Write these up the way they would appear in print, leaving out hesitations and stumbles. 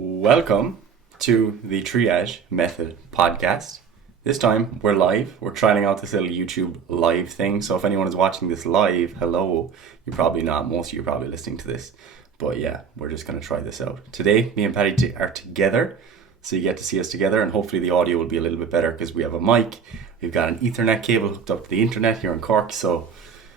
Welcome to the Triage Method podcast. This time we're live. We're trying out this little YouTube live thing. So if anyone is watching this live, hello. You're probably not. Most of you are probably listening to this. But yeah, we're just going to try this out. Today, me and Patty are together. So you get to see us together, and hopefully the audio will be a little bit better because we have a mic. We've got an Ethernet cable hooked up to the internet here in Cork. So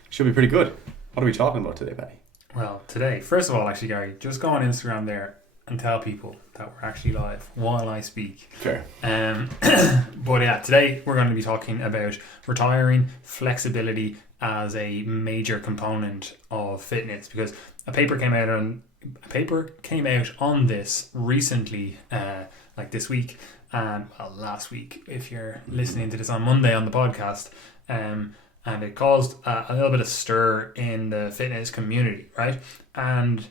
it should be pretty good. What are we talking about today, Patty? Well, today, first of all, actually, Gary, just go on Instagram there and tell people that we're actually live while I speak. Fair. But yeah, today we're going to be talking about retiring flexibility as a major component of fitness, because a paper came out on this recently, like this week, and last week if you're listening to this on Monday on the podcast, and it caused a little bit of stir in the fitness community, right? And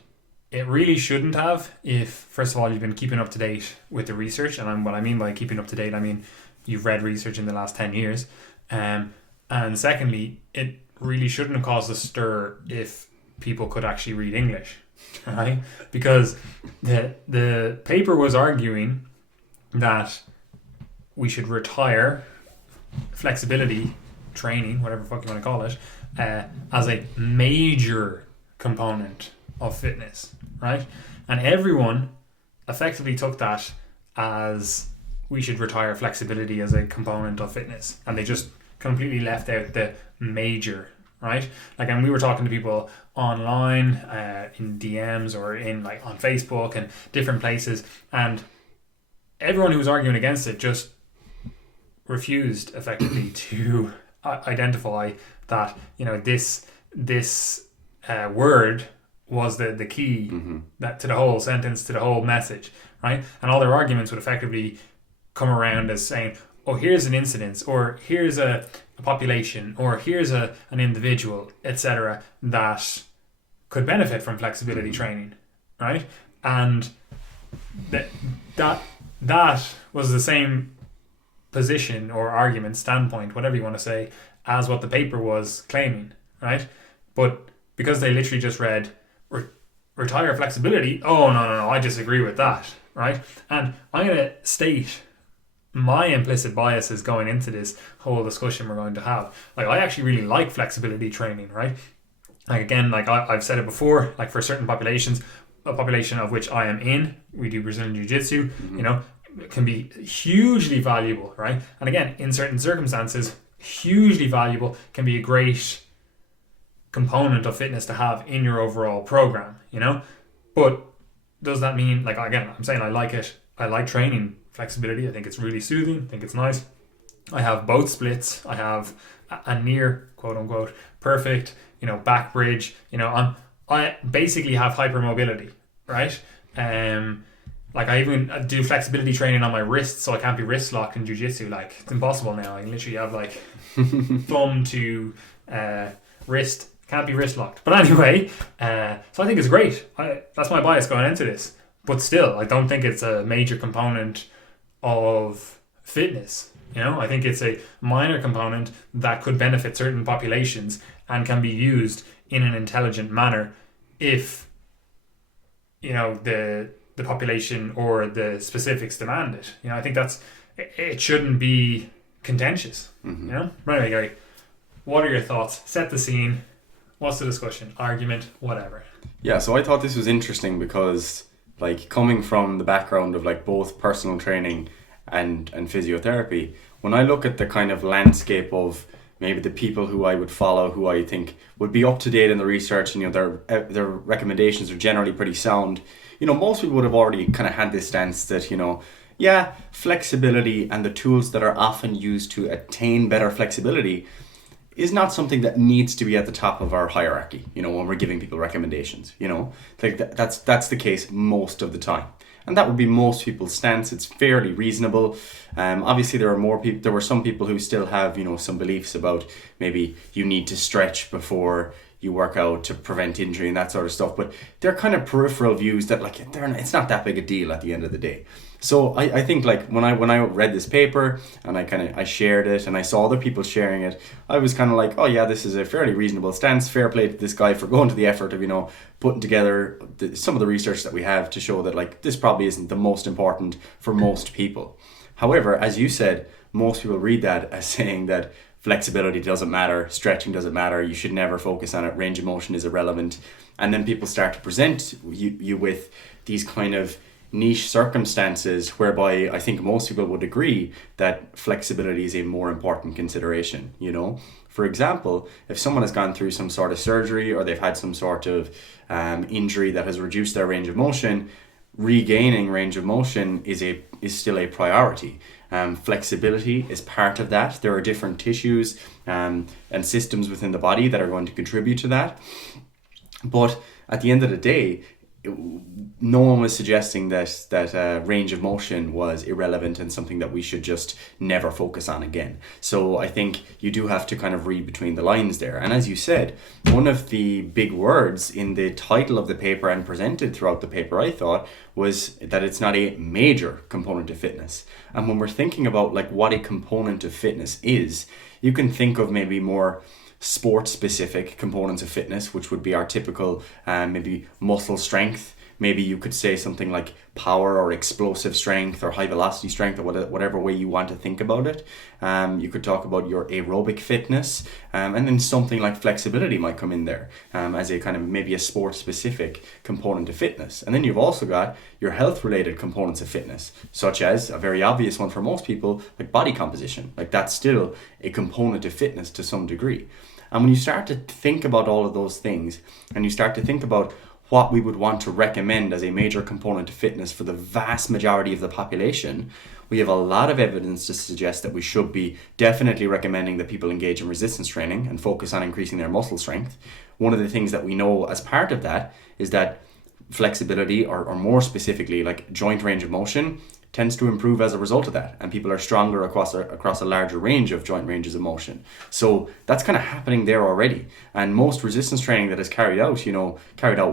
it really shouldn't have if, first of all, you've been keeping up to date with the research. And what I mean by keeping up to date, I mean you've read research in the last 10 years. And secondly, it really shouldn't have caused a stir if people could actually read English, right? Because the paper was arguing that we should retire flexibility training, whatever the fuck you want to call it, as a major component of fitness, right? And everyone effectively took that as we should retire flexibility as a component of fitness, and they just completely left out the major, right? Like, and we were talking to people online, in DMs or in like on Facebook and different places, and everyone who was arguing against it just refused effectively to identify that, you know, this word was the key that to the whole sentence, to the whole message, right? And all their arguments would effectively come around as saying, oh, here's an incidence, or here's a population, or here's an individual, etc., that could benefit from flexibility training, right? And that was the same position or argument, standpoint, whatever you want to say, as what the paper was claiming, right? But because they literally just read retire flexibility, oh no, I disagree with that, right? And I'm going to state my implicit biases going into this whole discussion we're going to have. Like, I actually really like flexibility training, right? Like, again, like I've said it before, like for certain populations, a population of which I am in, we do Brazilian Jiu-Jitsu, you know, can be hugely valuable, right? And again, in certain circumstances, hugely valuable can be a great component of fitness to have in your overall program, you know? But does that mean, like, again, I'm saying I like it. I like training flexibility. I think it's really soothing. I think it's nice. I have both splits. I have a near, quote unquote, perfect, you know, back bridge. You know, I basically have hypermobility, right? Like, I even do flexibility training on my wrists, so I can't be wrist locked in jiu-jitsu. Like, it's impossible now. I can literally have like thumb to wrist, can't be wrist locked. But anyway, so I think it's great. That's my bias going into this. But still, I don't think it's a major component of fitness. You know, I think it's a minor component that could benefit certain populations and can be used in an intelligent manner if, you know, the population or the specifics demand it. You know, I think it shouldn't be contentious. You know? But anyway, Gary, what are your thoughts? Set the scene. What's the discussion? Argument? Whatever. Yeah, so I thought this was interesting because, like, coming from the background of like both personal training and physiotherapy, when I look at the kind of landscape of maybe the people who I would follow, who I think would be up to date in the research, and, you know, their recommendations are generally pretty sound. You know, most people would have already kind of had this stance that, you know, yeah, flexibility and the tools that are often used to attain better flexibility is not something that needs to be at the top of our hierarchy, you know, when we're giving people recommendations, you know. Like, that's the case most of the time. And that would be most people's stance. It's fairly reasonable. Obviously, there were some people who still have, you know, some beliefs about maybe you need to stretch before you work out to prevent injury and that sort of stuff. But they're kind of peripheral views that, like, it's not that big a deal at the end of the day. So I think like when I read this paper and I shared it and I saw other people sharing it, I was kind of like, oh yeah, this is a fairly reasonable stance. Fair play to this guy for going to the effort of, you know, putting together some of the research that we have to show that like this probably isn't the most important for most people. However, as you said, most people read that as saying that flexibility doesn't matter, stretching doesn't matter, you should never focus on it, range of motion is irrelevant. And then people start to present you with these kind of niche circumstances whereby I think most people would agree that flexibility is a more important consideration, you know. For example, if someone has gone through some sort of surgery or they've had some sort of injury that has reduced their range of motion, regaining range of motion is still a priority. Flexibility is part of that. There are different tissues and systems within the body that are going to contribute to that. But at the end of the day, no one was suggesting that range of motion was irrelevant and something that we should just never focus on again. So I think you do have to kind of read between the lines there. And as you said, one of the big words in the title of the paper and presented throughout the paper, I thought, was that it's not a major component of fitness. And when we're thinking about like what a component of fitness is, you can think of maybe more sport-specific components of fitness, which would be our typical maybe muscle strength. Maybe you could say something like power or explosive strength or high velocity strength or whatever way you want to think about it. You could talk about your aerobic fitness, and then something like flexibility might come in there as a kind of maybe a sport-specific component of fitness. And then you've also got your health-related components of fitness, such as a very obvious one for most people, like body composition. Like that's still a component of fitness to some degree. And when you start to think about all of those things and you start to think about what we would want to recommend as a major component of fitness for the vast majority of the population, we have a lot of evidence to suggest that we should be definitely recommending that people engage in resistance training and focus on increasing their muscle strength. One of the things that we know as part of that is that flexibility, or more specifically like joint range of motion, tends to improve as a result of that, and people are stronger across a larger range of joint ranges of motion. So that's kind of happening there already, and most resistance training that is carried out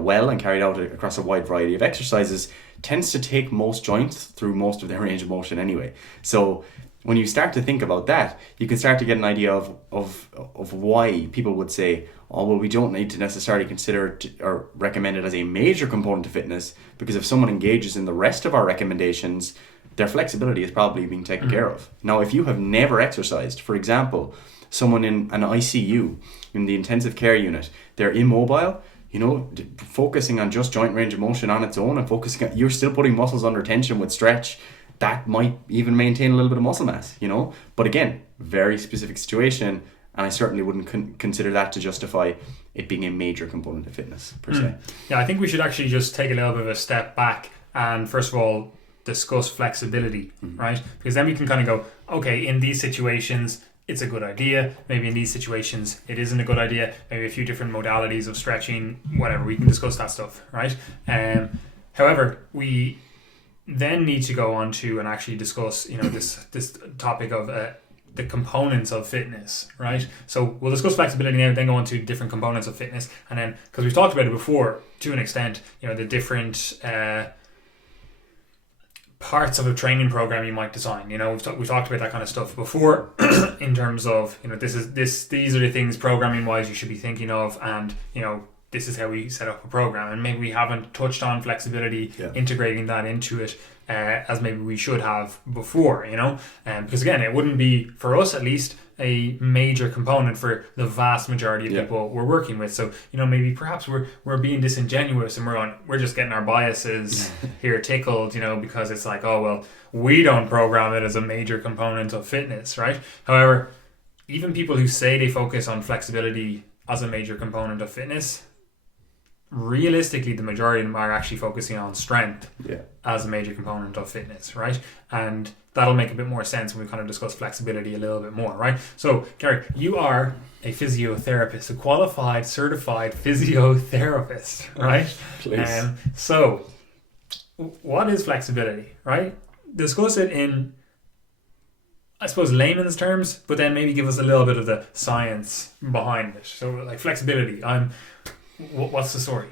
well and carried out across a wide variety of exercises tends to take most joints through most of their range of motion anyway. So when you start to think about that, you can start to get an idea of why people would say, oh, well, we don't need to necessarily consider it or recommend it as a major component of fitness, because if someone engages in the rest of our recommendations, their flexibility is probably being taken care of. Now, if you have never exercised, for example, someone in an ICU, in the intensive care unit, they're immobile, you know, focusing on just joint range of motion on its own and you're still putting muscles under tension with stretch, that might even maintain a little bit of muscle mass, you know. But again, very specific situation, and I certainly wouldn't consider that to justify it being a major component of fitness per se. Yeah, I think we should actually just take a little bit of a step back and first of all discuss flexibility, right? Because then we can kind of go, okay, in these situations it's a good idea, maybe in these situations it isn't a good idea, maybe a few different modalities of stretching, whatever, we can discuss that stuff, right? However, we then need to go on to and actually discuss, you know, this topic of the components of fitness, right? So we'll discuss flexibility now, then go on to different components of fitness, and then because we've talked about it before to an extent, you know, the different parts of a training program you might design. You know, we've talked about that kind of stuff before in terms of, you know, these are the things programming wise you should be thinking of, and you know, this is how we set up a program, and maybe we haven't touched on flexibility, integrating that into it as maybe we should have before, you know, because again, it wouldn't be, for us at least, a major component for the vast majority of people we're working with. So, you know, maybe perhaps we're being disingenuous and we're just getting our biases here tickled, you know, because it's like, oh well, we don't program it as a major component of fitness, right? However, even people who say they focus on flexibility as a major component of fitness, realistically the majority of them are actually focusing on strength as a major component of fitness, right? And that'll make a bit more sense when we kind of discuss flexibility a little bit more, right? So Gary, you are a physiotherapist, a qualified certified physiotherapist, right? Please. So what is flexibility, right? Discuss it in, I suppose, layman's terms, but then maybe give us a little bit of the science behind it. So like flexibility, what's the story?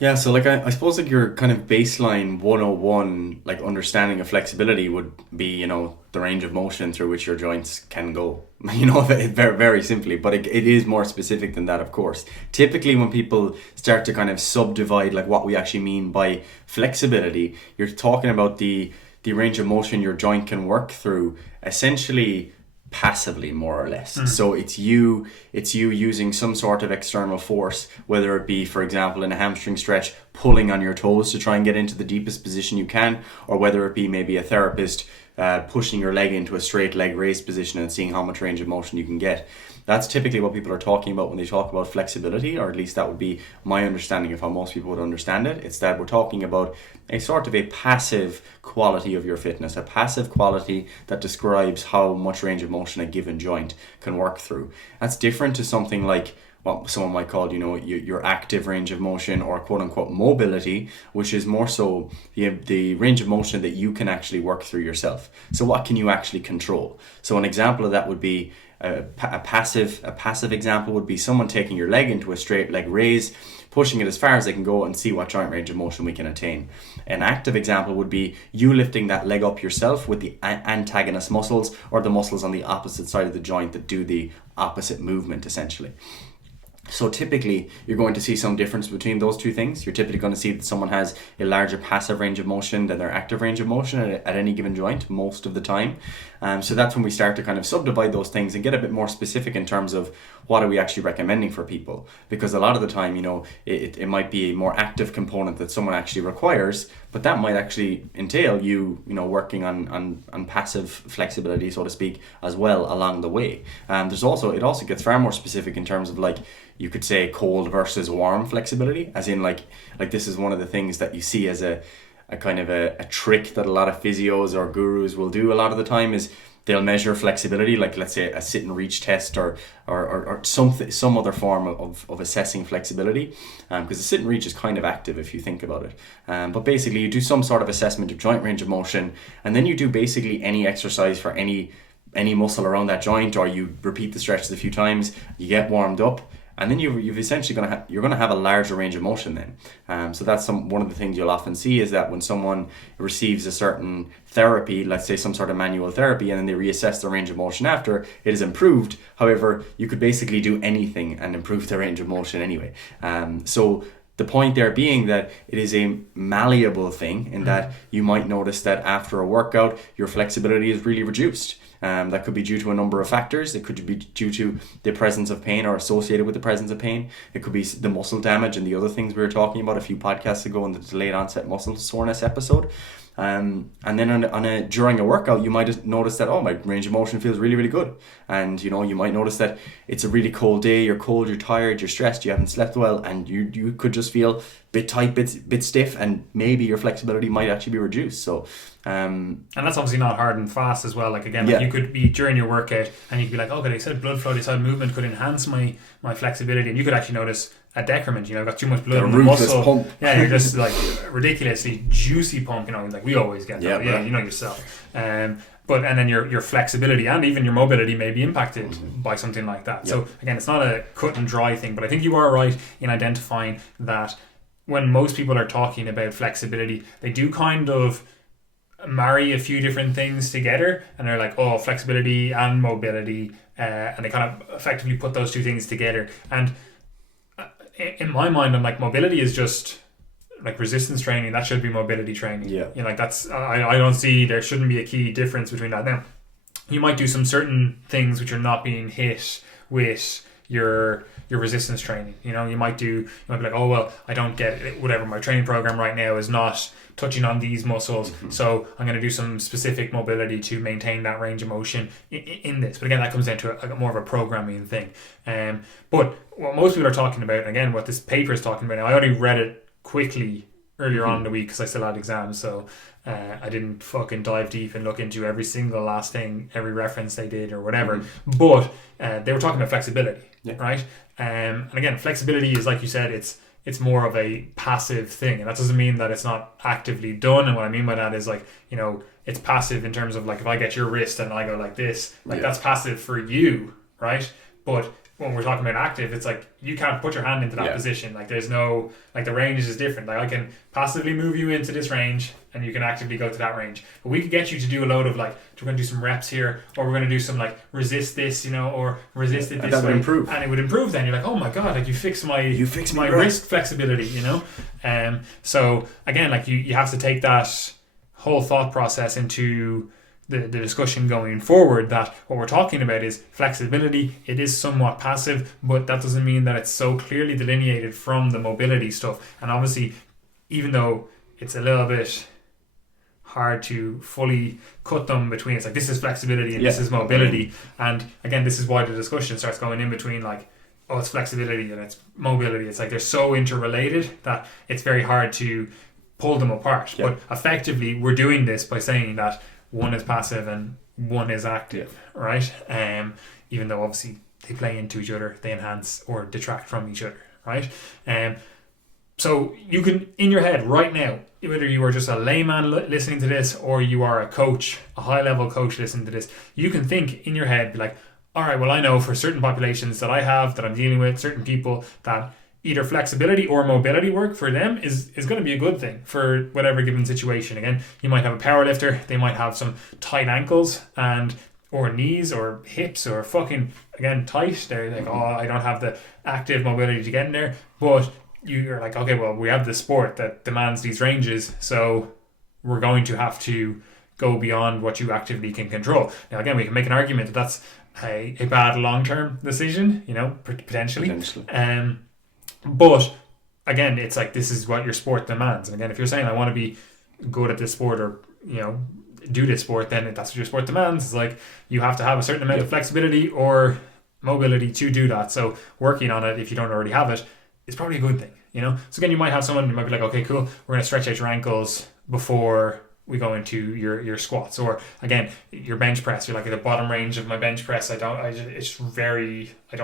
Yeah, so like I suppose like your kind of baseline 101 like understanding of flexibility would be, the range of motion through which your joints can go. Very, very simply, but it is more specific than that, of course. Typically when people start to kind of subdivide like what we actually mean by flexibility, you're talking about the range of motion your joint can work through essentially passively, more or less. So it's you using some sort of external force, whether it be, for example, in a hamstring stretch, pulling on your toes to try and get into the deepest position you can, or whether it be maybe a therapist pushing your leg into a straight leg raised position and seeing how much range of motion you can get. That's typically what people are talking about when they talk about flexibility, or at least that would be my understanding of how most people would understand it. It's that we're talking about a sort of a passive quality of your fitness, a passive quality that describes how much range of motion a given joint can work through. That's different to something like what someone might call, your active range of motion, or quote unquote mobility, which is more so the range of motion that you can actually work through yourself. So what can you actually control? So an example of that would be a passive example would be someone taking your leg into a straight leg raise, pushing it as far as they can go, and see what joint range of motion we can attain. An active example would be you lifting that leg up yourself with the antagonist muscles, or the muscles on the opposite side of the joint that do the opposite movement essentially. So typically, you're going to see some difference between those two things. You're typically going to see that someone has a larger passive range of motion than their active range of motion at any given joint most of the time. So that's when we start to kind of subdivide those things and get a bit more specific in terms of what are we actually recommending for people. Because a lot of the time, it might be a more active component that someone actually requires, but that might actually entail you working on passive flexibility, so to speak, as well along the way. It also gets far more specific in terms of like, you could say cold versus warm flexibility, as in like this is one of the things that you see as a kind of a trick that a lot of physios or gurus will do a lot of the time, is they'll measure flexibility, like let's say a sit and reach test or some other form of assessing flexibility, because the sit and reach is kind of active if you think about it. But basically you do some sort of assessment of joint range of motion, and then you do basically any exercise for any muscle around that joint, or you repeat the stretches a few times, you get warmed up, and then you've essentially you're going to have a larger range of motion then. So that's one of the things you'll often see, is that when someone receives a certain therapy, let's say some sort of manual therapy, and then they reassess their range of motion after, it is improved. However, you could basically do anything and improve their range of motion anyway. So the point there being that it is a malleable thing, in that you might notice that after a workout, your flexibility is really reduced. That could be due to a number of factors. It could be due to the presence of pain, or associated with the presence of pain. It could be the muscle damage and the other things we were talking about a few podcasts ago in the delayed onset muscle soreness episode. And then during a workout, you might have noticed that, oh, my range of motion feels really, really good. And you might notice that it's a really cold day, you're cold, you're tired, you're stressed, you haven't slept well, and you could just feel a bit tight, bit stiff, and maybe your flexibility might actually be reduced. So and that's obviously not hard and fast as well. Like again, like you could be during your workout and you could be like, okay, they said blood flow, they said movement could enhance my flexibility, and you could actually notice a decrement. I've got too much blood in the muscle. Pump. Yeah, you're just like ridiculously juicy pump. Like we always get that. Yeah, yourself. But then your flexibility and even your mobility may be impacted by something like that. Yep. So again, it's not a cut and dry thing, but I think you are right in identifying that when most people are talking about flexibility, they do kind of marry a few different things together, and they're like, oh, flexibility and mobility, and they kind of effectively put those two things together. And in my mind, I'm like, mobility is just like resistance training. That should be mobility training. Like that's I don't see there shouldn't be a key difference between that. Now, you might do some certain things which are not being hit with your resistance training. You might be like, oh well, I don't get it, whatever, my training program right now is not touching on these muscles, so I'm going to do some specific mobility to maintain that range of motion in this. But again, that comes down to more of a programming thing. But what most people are talking about, and again what this paper is talking about, now I already read it quickly earlier on in the week because I still had exams, so I didn't fucking dive deep and look into every single last thing, every reference they did or whatever. But they were talking about flexibility, right? And again, flexibility is, like you said, it's more of a passive thing, and that doesn't mean that it's not actively done. And what I mean by that is, like, it's passive in terms of, like, if I get your wrist and I go like this, like that's passive for you, right? But when we're talking about active, it's like you can't put your hand into that position. Like there's no, like the range is different. Like I can passively move you into this range and you can actively go to that range. But we could get you to do a load of like, we're going to do some reps here, or we're going to do some like resist this, you know, or resist it this that way. Would improve. And it would improve then. You're like, oh my God, like you fixed my wrist flexibility, you know? So again, like you have to take that whole thought process into the discussion going forward, that what we're talking about is flexibility. It is somewhat passive, but that doesn't mean that it's so clearly delineated from the mobility stuff. And obviously, even though it's a little bit hard to fully cut them between, it's like this is flexibility and this is mobility. And again, this is why the discussion starts going in between like, oh, it's flexibility and it's mobility. It's like they're so interrelated that it's very hard to pull them apart. But effectively, we're doing this by saying that one is passive and one is active, right? Even though obviously they play into each other, they enhance or detract from each other, right? So you can, in your head right now, whether you are just a layman listening to this or you are a coach, a high-level coach listening to this, you can think in your head, be like, all right, well, I know for certain populations that I have, that I'm dealing with, certain people, that either flexibility or mobility work for them is going to be a good thing for whatever given situation. Again, you might have a power lifter, they might have some tight ankles and or knees or hips or fucking, again, tight. They're like, oh, I don't have the active mobility to get in there. But you're like, okay, well, we have this sport that demands these ranges, so we're going to have to go beyond what you actively can control. Now, again, we can make an argument that that's a bad long-term decision, you know, potentially. But again, it's like this is what your sport demands. And again, if you're saying I want to be good at this sport or, you know, do this sport, then that's what your sport demands. It's like you have to have a certain amount of flexibility or mobility to do that. So working on it, if you don't already have it, is probably a good thing, you know? So again, you might have someone who might be like, okay, cool, we're going to stretch out your ankles before we go into your squats. Or again, your bench press, you're like at the bottom range of my bench press, I don't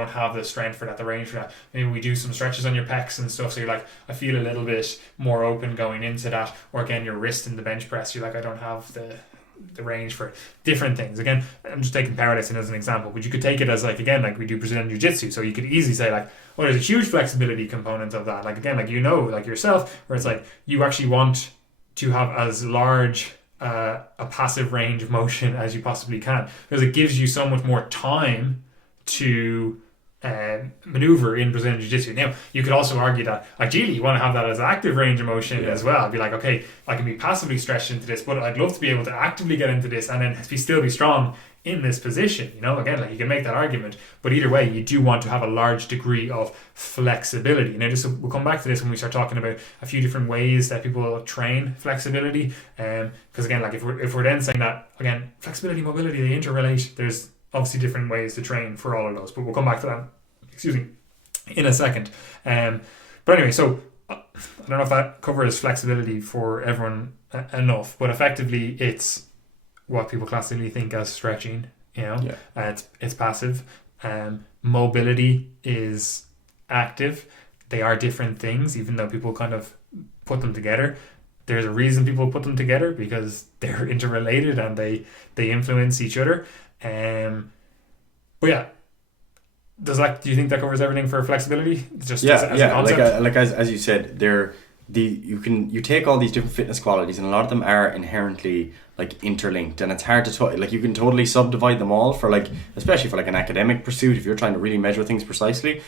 have the strength for that, the range for that. Maybe we do some stretches on your pecs and stuff, so you're like, I feel a little bit more open going into that. Or again, your wrist in the bench press, you're like, I don't have the range for different things. Again, I'm just taking powerlifting as an example, but you could take it as like, again, like we do Brazilian Jiu-Jitsu, so you could easily say like, oh, there's a huge flexibility component of that. Like again, like, you know, like yourself, where it's like you actually want to have as large a passive range of motion as you possibly can, because it gives you so much more time to maneuver in Brazilian Jiu-Jitsu. Now, you could also argue that ideally you want to have that as active range of motion as well. I'd be like, okay, I can be passively stretched into this, but I'd love to be able to actively get into this and then still be strong in this position. You know, again, like you can make that argument, but either way, you do want to have a large degree of flexibility. Now, we'll come back to this when we start talking about a few different ways that people train flexibility. Because again, like if we're then saying that, again, flexibility, mobility, they interrelate. There's obviously different ways to train for all of those, but we'll come back to that, in a second. But anyway, so I don't know if that covers flexibility for everyone enough, but effectively it's what people classically think as stretching, you know. It's passive. Mobility is active. They are different things, even though people kind of put them together. There's a reason people put them together, because they're interrelated and they influence each other. But yeah, do you think that covers everything for flexibility? Just as a concept? Like as you said, you take all these different fitness qualities, and a lot of them are inherently like interlinked, and it's hard to like you can totally subdivide them all for like, especially for like an academic pursuit, if you're trying to really measure things precisely,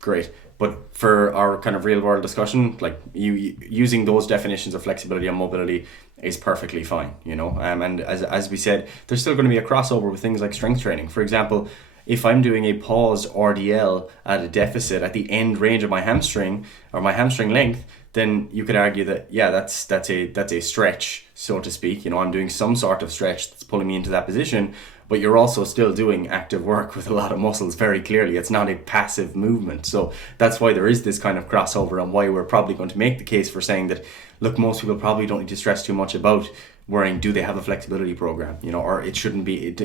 great. But for our kind of real world discussion, like using those definitions of flexibility and mobility is perfectly fine, you know. And as we said, there's still going to be a crossover with things like strength training. For example, if I'm doing a paused RDL at a deficit at the end range of my hamstring or my hamstring length, then you could argue that that's a stretch, so to speak. You know, I'm doing some sort of stretch that's pulling me into that position, but you're also still doing active work with a lot of muscles very clearly. It's not a passive movement. So that's why there is this kind of crossover, and why we're probably going to make the case for saying that, look, most people probably don't need to stress too much about worrying, do they have a flexibility program, you know, or it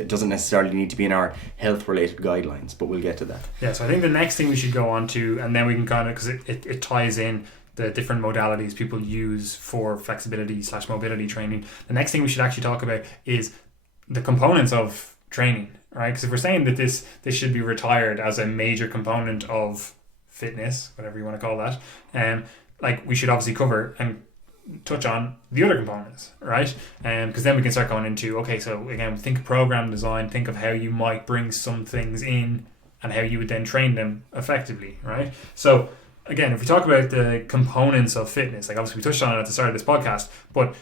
doesn't necessarily need to be in our health related guidelines, but we'll get to that. Yeah, so I think the next thing we should go on to, and then we can kind of, because it ties in the different modalities people use for flexibility / mobility training. The next thing we should actually talk about is the components of training, right? Because if we're saying that this should be retired as a major component of fitness, whatever you want to call that, like we should obviously cover and touch on the other components, right? Because then we can start going into, okay, so again, think of program design, think of how you might bring some things in and how you would then train them effectively, right? So again, if we talk about the components of fitness, like obviously we touched on it at the start of this podcast, but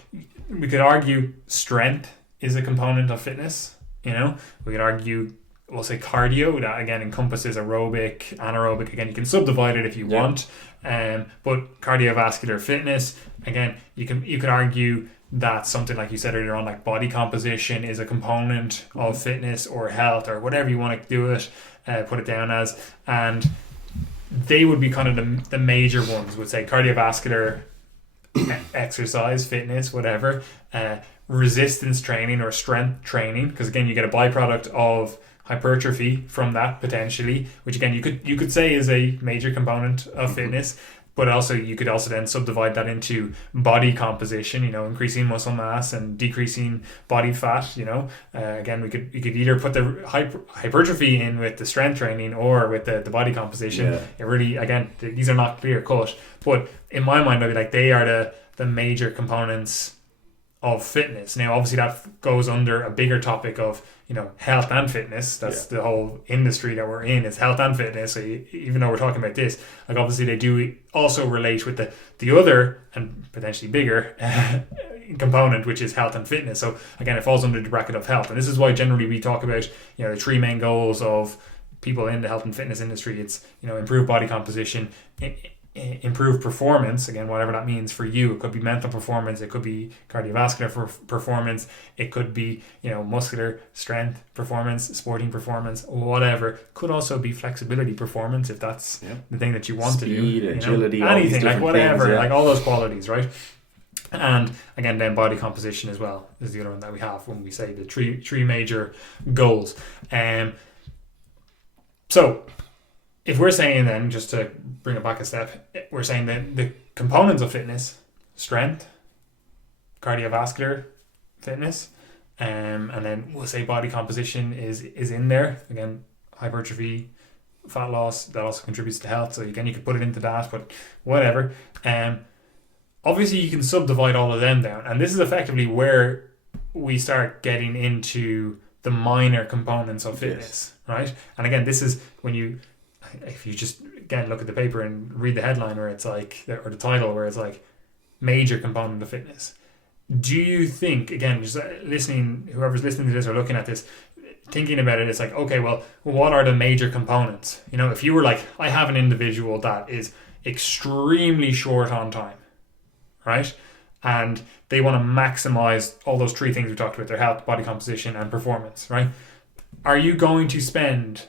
we could argue strength is a component of fitness. You know, we could argue, we'll say cardio, that again encompasses aerobic, anaerobic. Again, you can subdivide it if you want. But cardiovascular fitness, again, you could argue that something like you said earlier on, like body composition is a component of fitness or health or whatever you want to do it, put it down as, and they would be kind of the major ones. Would say cardiovascular, exercise, fitness, whatever, resistance training or strength training, because again you get a byproduct of hypertrophy from that potentially, which again you could say is a major component of fitness. But also you could also then subdivide that into body composition, you know, increasing muscle mass and decreasing body fat, you know. Again, you could either put the hypertrophy in with the strength training or with the body composition. Yeah. It really, again, these are not clear cut, but in my mind I'd be like, they are the major components of fitness. Now obviously that goes under a bigger topic of, you know, health and fitness. That's the whole industry that we're in, is health and fitness. So even though we're talking about this, like obviously they do also relate with the other and potentially bigger component, which is health and fitness. So again, it falls under the bracket of health, and this is why generally we talk about, you know, the three main goals of people in the health and fitness industry. It's, you know, improve body composition, improve performance, again, whatever that means for you. It could be mental performance, it could be cardiovascular performance, it could be, you know, muscular strength performance, sporting performance, whatever. Could also be flexibility performance if that's the thing that you want to do. Speed, agility, anything, like whatever, things, like all those qualities, right? And again, then body composition as well is the other one that we have when we say the three major goals. So if we're saying then, just to bring it back a step, we're saying that the components of fitness, strength, cardiovascular fitness, and then we'll say body composition is in there. Again, hypertrophy, fat loss, that also contributes to health. So again, you could put it into that, but whatever. Obviously you can subdivide all of them down, and this is effectively where we start getting into the minor components of fitness, right? And again, this is when if you just again look at the paper and read the headline where it's like, or the title where it's like major component of fitness. Do you think, again, just listening, whoever's listening to this or looking at this, thinking about it, it's like, okay, well, what are the major components? You know, if you were like, I have an individual that is extremely short on time, right? And they want to maximize all those three things we talked about, their health, body composition, and performance, right? Are you going to spend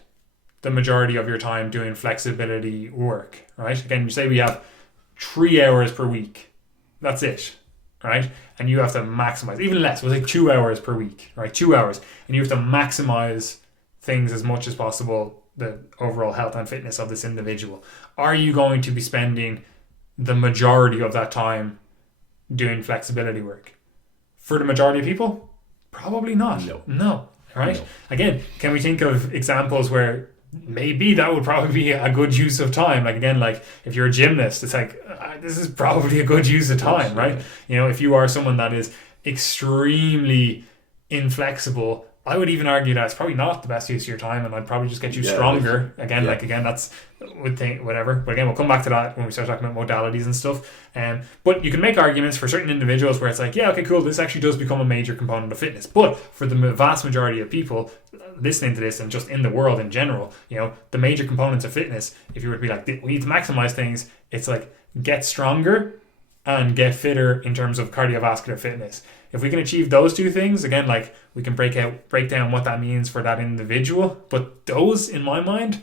the majority of your time doing flexibility work, right? Again, you say we have 3 hours per week. That's it, right? And you have to maximize, even less, we'll say 2 hours per week, right? 2 hours. And you have to maximize things as much as possible, the overall health and fitness of this individual. Are you going to be spending the majority of that time doing flexibility work? For the majority of people, probably not. No, right? No. Again, can we think of examples where maybe that would probably be a good use of time? Like again, like if you're a gymnast, it's like this is probably a good use of time, right? You know, if you are someone that is extremely inflexible, I would even argue that it's probably not the best use of your time, and I'd probably just get you stronger. Again, that's would think whatever. But again, we'll come back to that when we start talking about modalities and stuff. But you can make arguments for certain individuals where it's like, yeah, okay, cool, this actually does become a major component of fitness. But for the vast majority of people listening to this and just in the world in general, you know, the major components of fitness, if you were to be like, we need to maximize things, it's like get stronger and get fitter in terms of cardiovascular fitness. If we can achieve those two things, again, like we can break down what that means for that individual. But those, in my mind,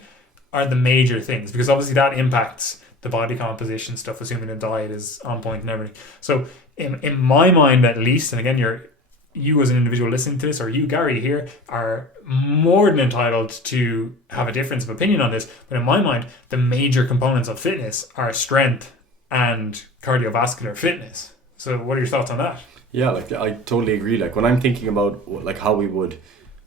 are the major things, because obviously that impacts the body composition stuff, assuming the diet is on point and everything. So in my mind, at least, and again, you as an individual listening to this, or you, Gary, here, are more than entitled to have a difference of opinion on this. But in my mind, the major components of fitness are strength and cardiovascular fitness. So what are your thoughts on that? Yeah, like I totally agree. Like when I'm thinking about like how we would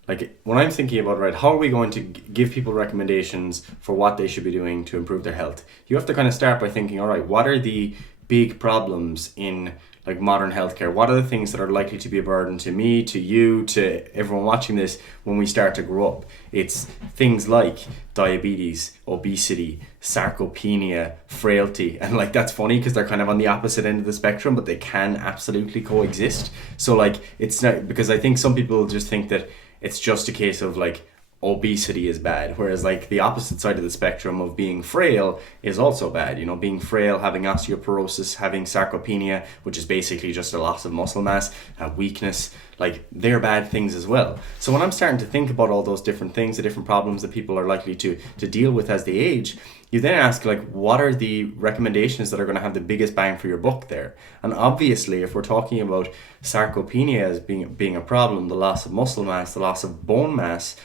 like when I'm thinking about, right, how are we going to give people recommendations for what they should be doing to improve their health? You have to kind of start by thinking, all right, what are the big problems in like modern healthcare? What are the things that are likely to be a burden to me, to you, to everyone watching this when we start to grow up? It's things like diabetes, obesity, sarcopenia, frailty. And like, that's funny because they're kind of on the opposite end of the spectrum, but they can absolutely coexist. So like, it's not, because I think some people just think that it's just a case of like, obesity is bad, whereas like the opposite side of the spectrum of being frail is also bad. You know, being frail, having osteoporosis, having sarcopenia, which is basically just a loss of muscle mass, weakness, like they're bad things as well. So when I'm starting to think about all those different things, the different problems that people are likely to deal with as they age, you then ask, like, what are the recommendations that are going to have the biggest bang for your buck there? And obviously, if we're talking about sarcopenia as being a problem, the loss of muscle mass, the loss of bone mass,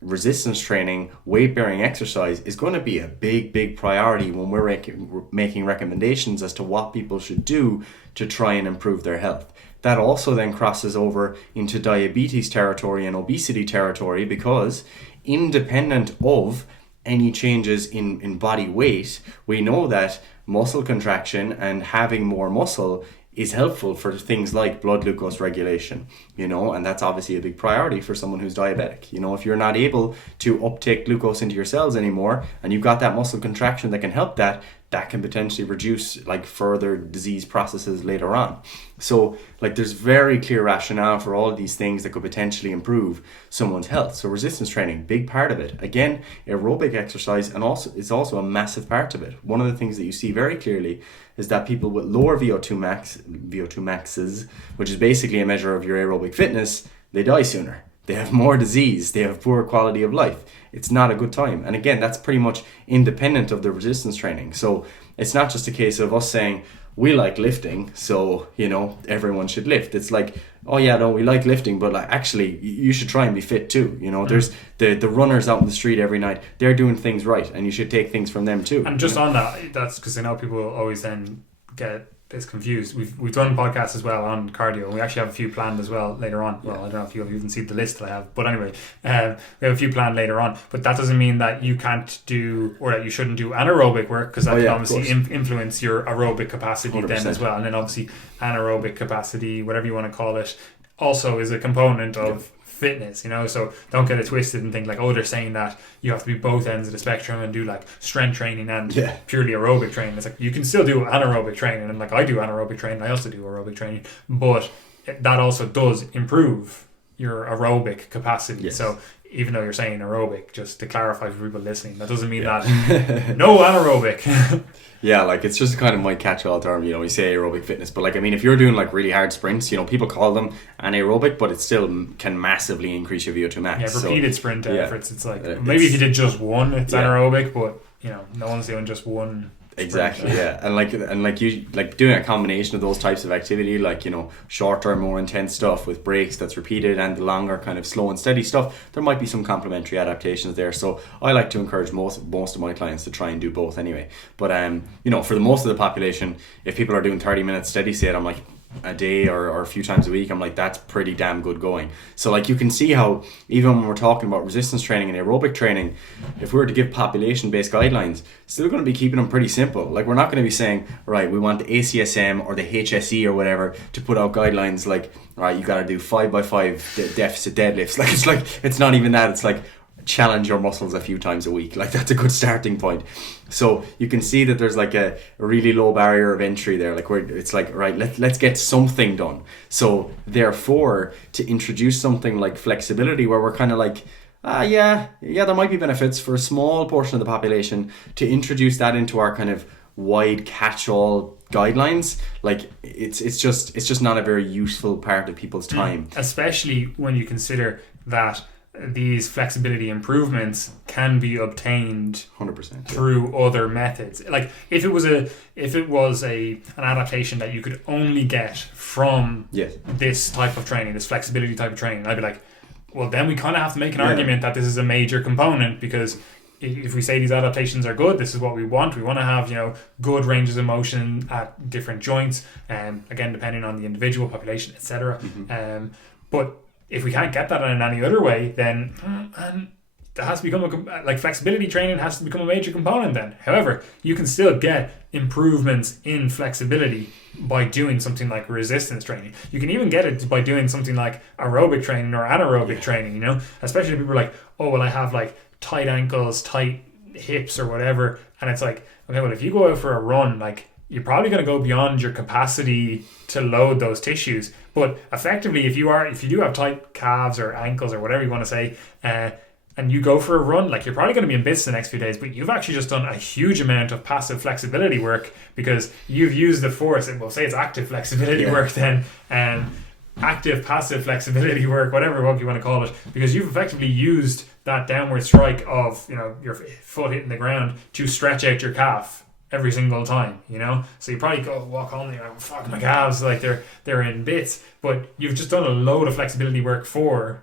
resistance training, weight-bearing exercise is going to be a big priority when we're making recommendations as to what people should do to try and improve their health. That also then crosses over into diabetes territory and obesity territory, because independent of any changes in body weight, we know that muscle contraction and having more muscle is helpful for things like blood glucose regulation, you know, and that's obviously a big priority for someone who's diabetic. You know, if you're not able to uptake glucose into your cells anymore and you've got that muscle contraction that can help that can potentially reduce like further disease processes later on. So like there's very clear rationale for all of these things that could potentially improve someone's health. So resistance training, big part of it. Again, aerobic exercise and also is also a massive part of it. One of the things that you see very clearly is that people with lower VO2 maxes, which is basically a measure of your aerobic fitness, they die sooner. They have more disease, they have poor quality of life. It's not a good time. And again, that's pretty much independent of the resistance training. So it's not just a case of us saying, we like lifting, so, you know, everyone should lift. It's like, oh yeah, no, we like lifting, but like actually you should try and be fit too. You know, there's the runners out in the street every night. They're doing things right, and you should take things from them too. And just on that, that's because I know people always then get this confused. We've done podcasts as well on cardio, and we actually have a few planned as well later on. Well, I don't know if you've even seen the list that I have, but anyway, we have a few planned later on. But that doesn't mean that you can't do, or that you shouldn't do anaerobic work, because that can obviously influence your aerobic capacity 100%. Then as well. And then obviously anaerobic capacity, whatever you want to call it, also is a component of fitness, you know, so don't get it twisted and think like, oh, they're saying that you have to be both ends of the spectrum and do like strength training and purely aerobic training. It's like you can still do anaerobic training, and like I do anaerobic training, I also do aerobic training, but that also does improve your aerobic capacity. Yes. So even though you're saying aerobic, just to clarify for people listening, that doesn't mean that no anaerobic. Yeah, like it's just kind of my catch-all term, you know, we say aerobic fitness, but like, I mean, if you're doing like really hard sprints, you know, people call them anaerobic, but it still can massively increase your VO2 max. Yeah, repeated sprint efforts, it's like, maybe if you did just one, it's anaerobic, but, you know, no one's doing just one. Exactly, yeah. And you like doing a combination of those types of activity, like, you know, shorter, more intense stuff with breaks that's repeated, and the longer kind of slow and steady stuff, there might be some complementary adaptations there. So I like to encourage most of my clients to try and do both anyway. But you know, for the most of the population, if people are doing 30 minutes steady state, I'm like, a day or a few times a week, I'm like, that's pretty damn good going. So like you can see how even when we're talking about resistance training and aerobic training, if we were to give population-based guidelines, still going to be keeping them pretty simple. Like we're not going to be saying, right, we want the ACSM or the HSE or whatever to put out guidelines like, right, you got to do 5x5 deficit deadlifts. Like it's not even that. It's like, challenge your muscles a few times a week. Like that's a good starting point. So you can see that there's like a really low barrier of entry there, like where it's like, right, let's get something done. So therefore, to introduce something like flexibility, where we're kind of like, yeah, there might be benefits for a small portion of the population, to introduce that into our kind of wide catch-all guidelines, like it's just not a very useful part of people's time. Especially when you consider that these flexibility improvements can be obtained 100% through other methods. Like if it was an adaptation that you could only get from this type of training, this flexibility type of training, I'd be like, well, then we kind of have to make an argument that this is a major component, because if we say these adaptations are good, this is what we want. We want to have, you know, good ranges of motion at different joints, again, depending on the individual population, etc. But if we can't get that in any other way, then that has to become like flexibility training has to become a major component then. However, you can still get improvements in flexibility by doing something like resistance training. You can even get it by doing something like aerobic training or anaerobic training, you know, especially people are like, oh, well, I have like tight ankles, tight hips or whatever. And it's like, okay, well, if you go out for a run, like you're probably going to go beyond your capacity to load those tissues. But effectively, if you do have tight calves or ankles or whatever you want to say, and you go for a run, like you're probably going to be in bits the next few days, but you've actually just done a huge amount of passive flexibility work because you've used the force. Well, say it's active flexibility work then, active, passive flexibility work, whatever you want to call it, because you've effectively used that downward strike of, you know, your foot hitting the ground to stretch out your calf every single time, you know. So you probably go walk home and you're like, fuck, my calves, like they're in bits, but you've just done a load of flexibility work for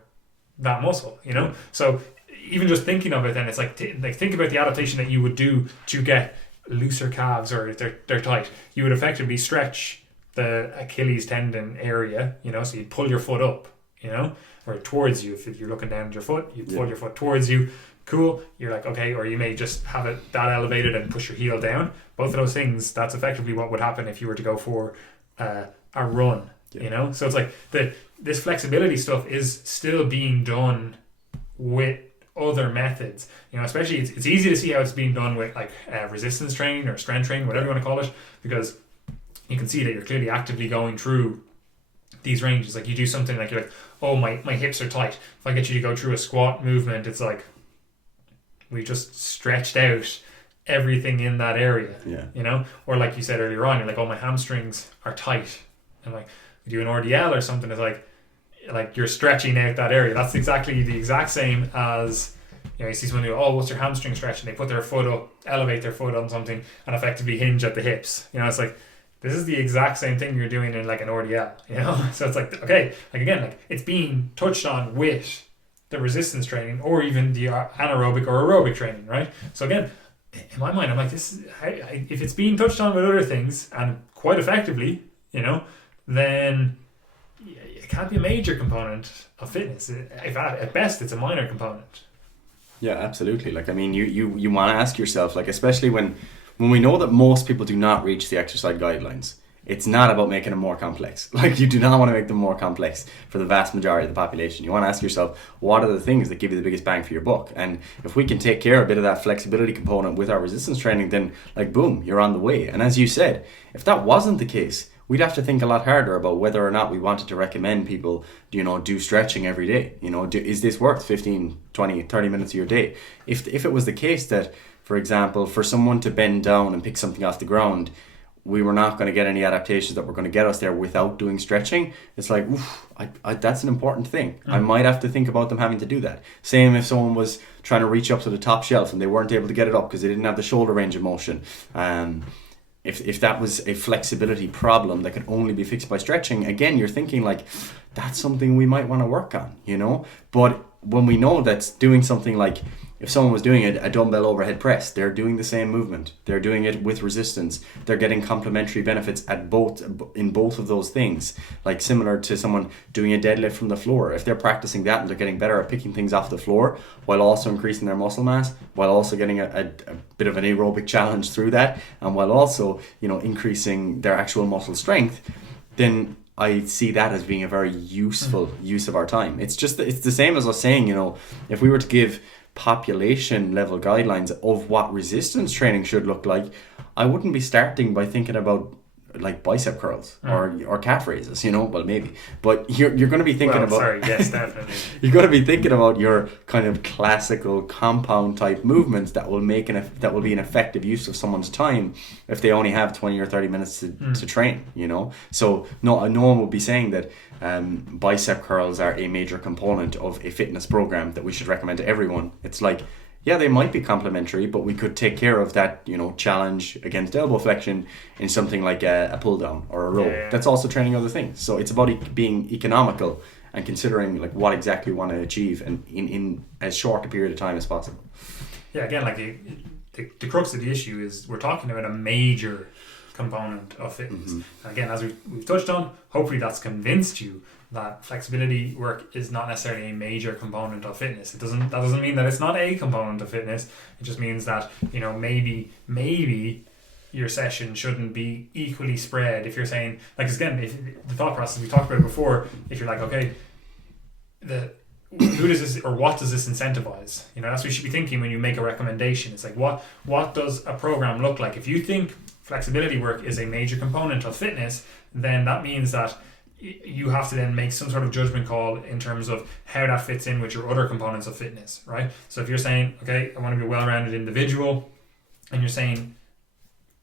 that muscle, you know. So even just thinking of it, then it's like think about the adaptation that you would do to get looser calves, or if they're tight, you would effectively stretch the Achilles tendon area, you know, so you pull your foot up, you know, or towards you. If you're looking down at your foot, you pull your foot towards you. Cool. You're like, okay, or you may just have it that elevated and push your heel down. Both of those things, that's effectively what would happen if you were to go for a run, you know. So it's like this flexibility stuff is still being done with other methods, you know. Especially it's easy to see how it's being done with like resistance training or strength training, whatever you want to call it, because you can see that you're clearly actively going through these ranges. Like you do something like you're like, oh, my hips are tight. If I get you to go through a squat movement, it's like we just stretched out everything in that area, you know. Or like you said earlier on, you're like, oh, my hamstrings are tight, and like you do an RDL or something, it's like you're stretching out that area. That's exactly the exact same as, you know, you see someone who, oh, what's your hamstring stretch? And they put their foot up, elevate their foot on something and effectively hinge at the hips. You know, it's like, this is the exact same thing you're doing in like an RDL, you know? So it's like, okay, like again, like it's being touched on with the resistance training or even the anaerobic or aerobic training, right? So again, in my mind, I'm like, this is, if it's being touched on with other things and quite effectively, you know, then it can't be a major component of fitness. If at best, it's a minor component. Yeah, absolutely. Like, I mean, you want to ask yourself, like, especially when we know that most people do not reach the exercise guidelines, it's not about making them more complex. Like, you do not want to make them more complex for the vast majority of the population. You want to ask yourself, what are the things that give you the biggest bang for your buck? And if we can take care of a bit of that flexibility component with our resistance training, then like, boom, you're on the way. And as you said, if that wasn't the case, we'd have to think a lot harder about whether or not we wanted to recommend people, you know, do stretching every day. You know, is this worth 15, 20, 30 minutes of your day? If it was the case that, for example, for someone to bend down and pick something off the ground, we were not going to get any adaptations that were going to get us there without doing stretching, it's like, oof, that's an important thing. I might have to think about them having to do that. Same if someone was trying to reach up to the top shelf and they weren't able to get it up because they didn't have the shoulder range of motion. If that was a flexibility problem that could only be fixed by stretching, again, you're thinking like, that's something we might want to work on, you know? But when we know that's doing something like, if someone was doing a dumbbell overhead press, they're doing the same movement. They're doing it with resistance. They're getting complementary benefits in both of those things. Like similar to someone doing a deadlift from the floor. If they're practicing that and they're getting better at picking things off the floor while also increasing their muscle mass, while also getting a bit of an aerobic challenge through that, and while also, you know, increasing their actual muscle strength, then I see that as being a very useful use of our time. It's the same as us saying, you know, if we were to give population level guidelines of what resistance training should look like, I wouldn't be starting by thinking about like bicep curls or calf raises, you know. Well, maybe, but you're going to be thinking yes, definitely. You're going to be thinking about your kind of classical compound type movements that will be an effective use of someone's time if they only have 20 or 30 minutes to train, you know. So no one will be saying that bicep curls are a major component of a fitness program that we should recommend to everyone. It's like, yeah, they might be complementary, but we could take care of that, you know, challenge against elbow flexion in something like a pull down or a row. Yeah. That's also training other things. So it's about being economical and considering like what exactly we want to achieve and in as short a period of time as possible. Yeah, again, like the crux of the issue is we're talking about a major component of fitness. And again, as we've touched on, hopefully that's convinced you that flexibility work is not necessarily a major component of fitness. That doesn't mean that it's not a component of fitness. It just means that, you know, maybe your session shouldn't be equally spread. If you're saying, like, again, if the thought process we talked about before, if you're like, okay, who does this, or what does this incentivize? You know, that's what you should be thinking when you make a recommendation. It's like, what does a program look like? If you think flexibility work is a major component of fitness, then that means that you have to then make some sort of judgment call in terms of how that fits in with your other components of fitness, right? So if you're saying, okay, I want to be a well-rounded individual, and you're saying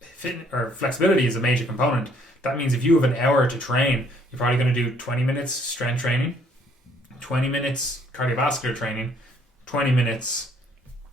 flexibility is a major component, that means if you have an hour to train, you're probably going to do 20 minutes strength training, 20 minutes cardiovascular training, 20 minutes,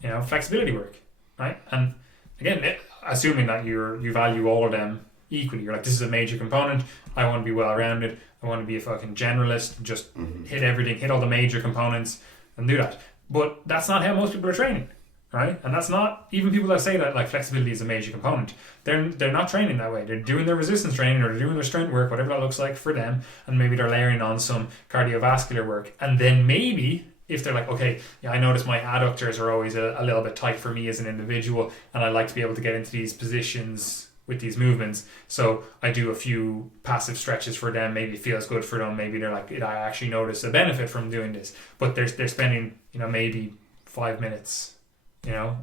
you know, flexibility work, right? And again, assuming that you value all of them equally, you're like, this is a major component, I want to be well-rounded, I want to be a fucking generalist, just hit everything, hit all the major components and do that. But that's not how most people are training, right? And that's not, even people that say that like flexibility is a major component, they're not training that way. They're doing their resistance training, or they're doing their strength work, whatever that looks like for them, and maybe they're layering on some cardiovascular work. And then maybe if they're like, okay, yeah, I notice my adductors are always a little bit tight for me as an individual, and I like to be able to get into these positions with these movements, so I do a few passive stretches for them. Maybe it feels good for them. Maybe they're like, I actually notice a benefit from doing this. But they're spending, you know, maybe 5 minutes, you know,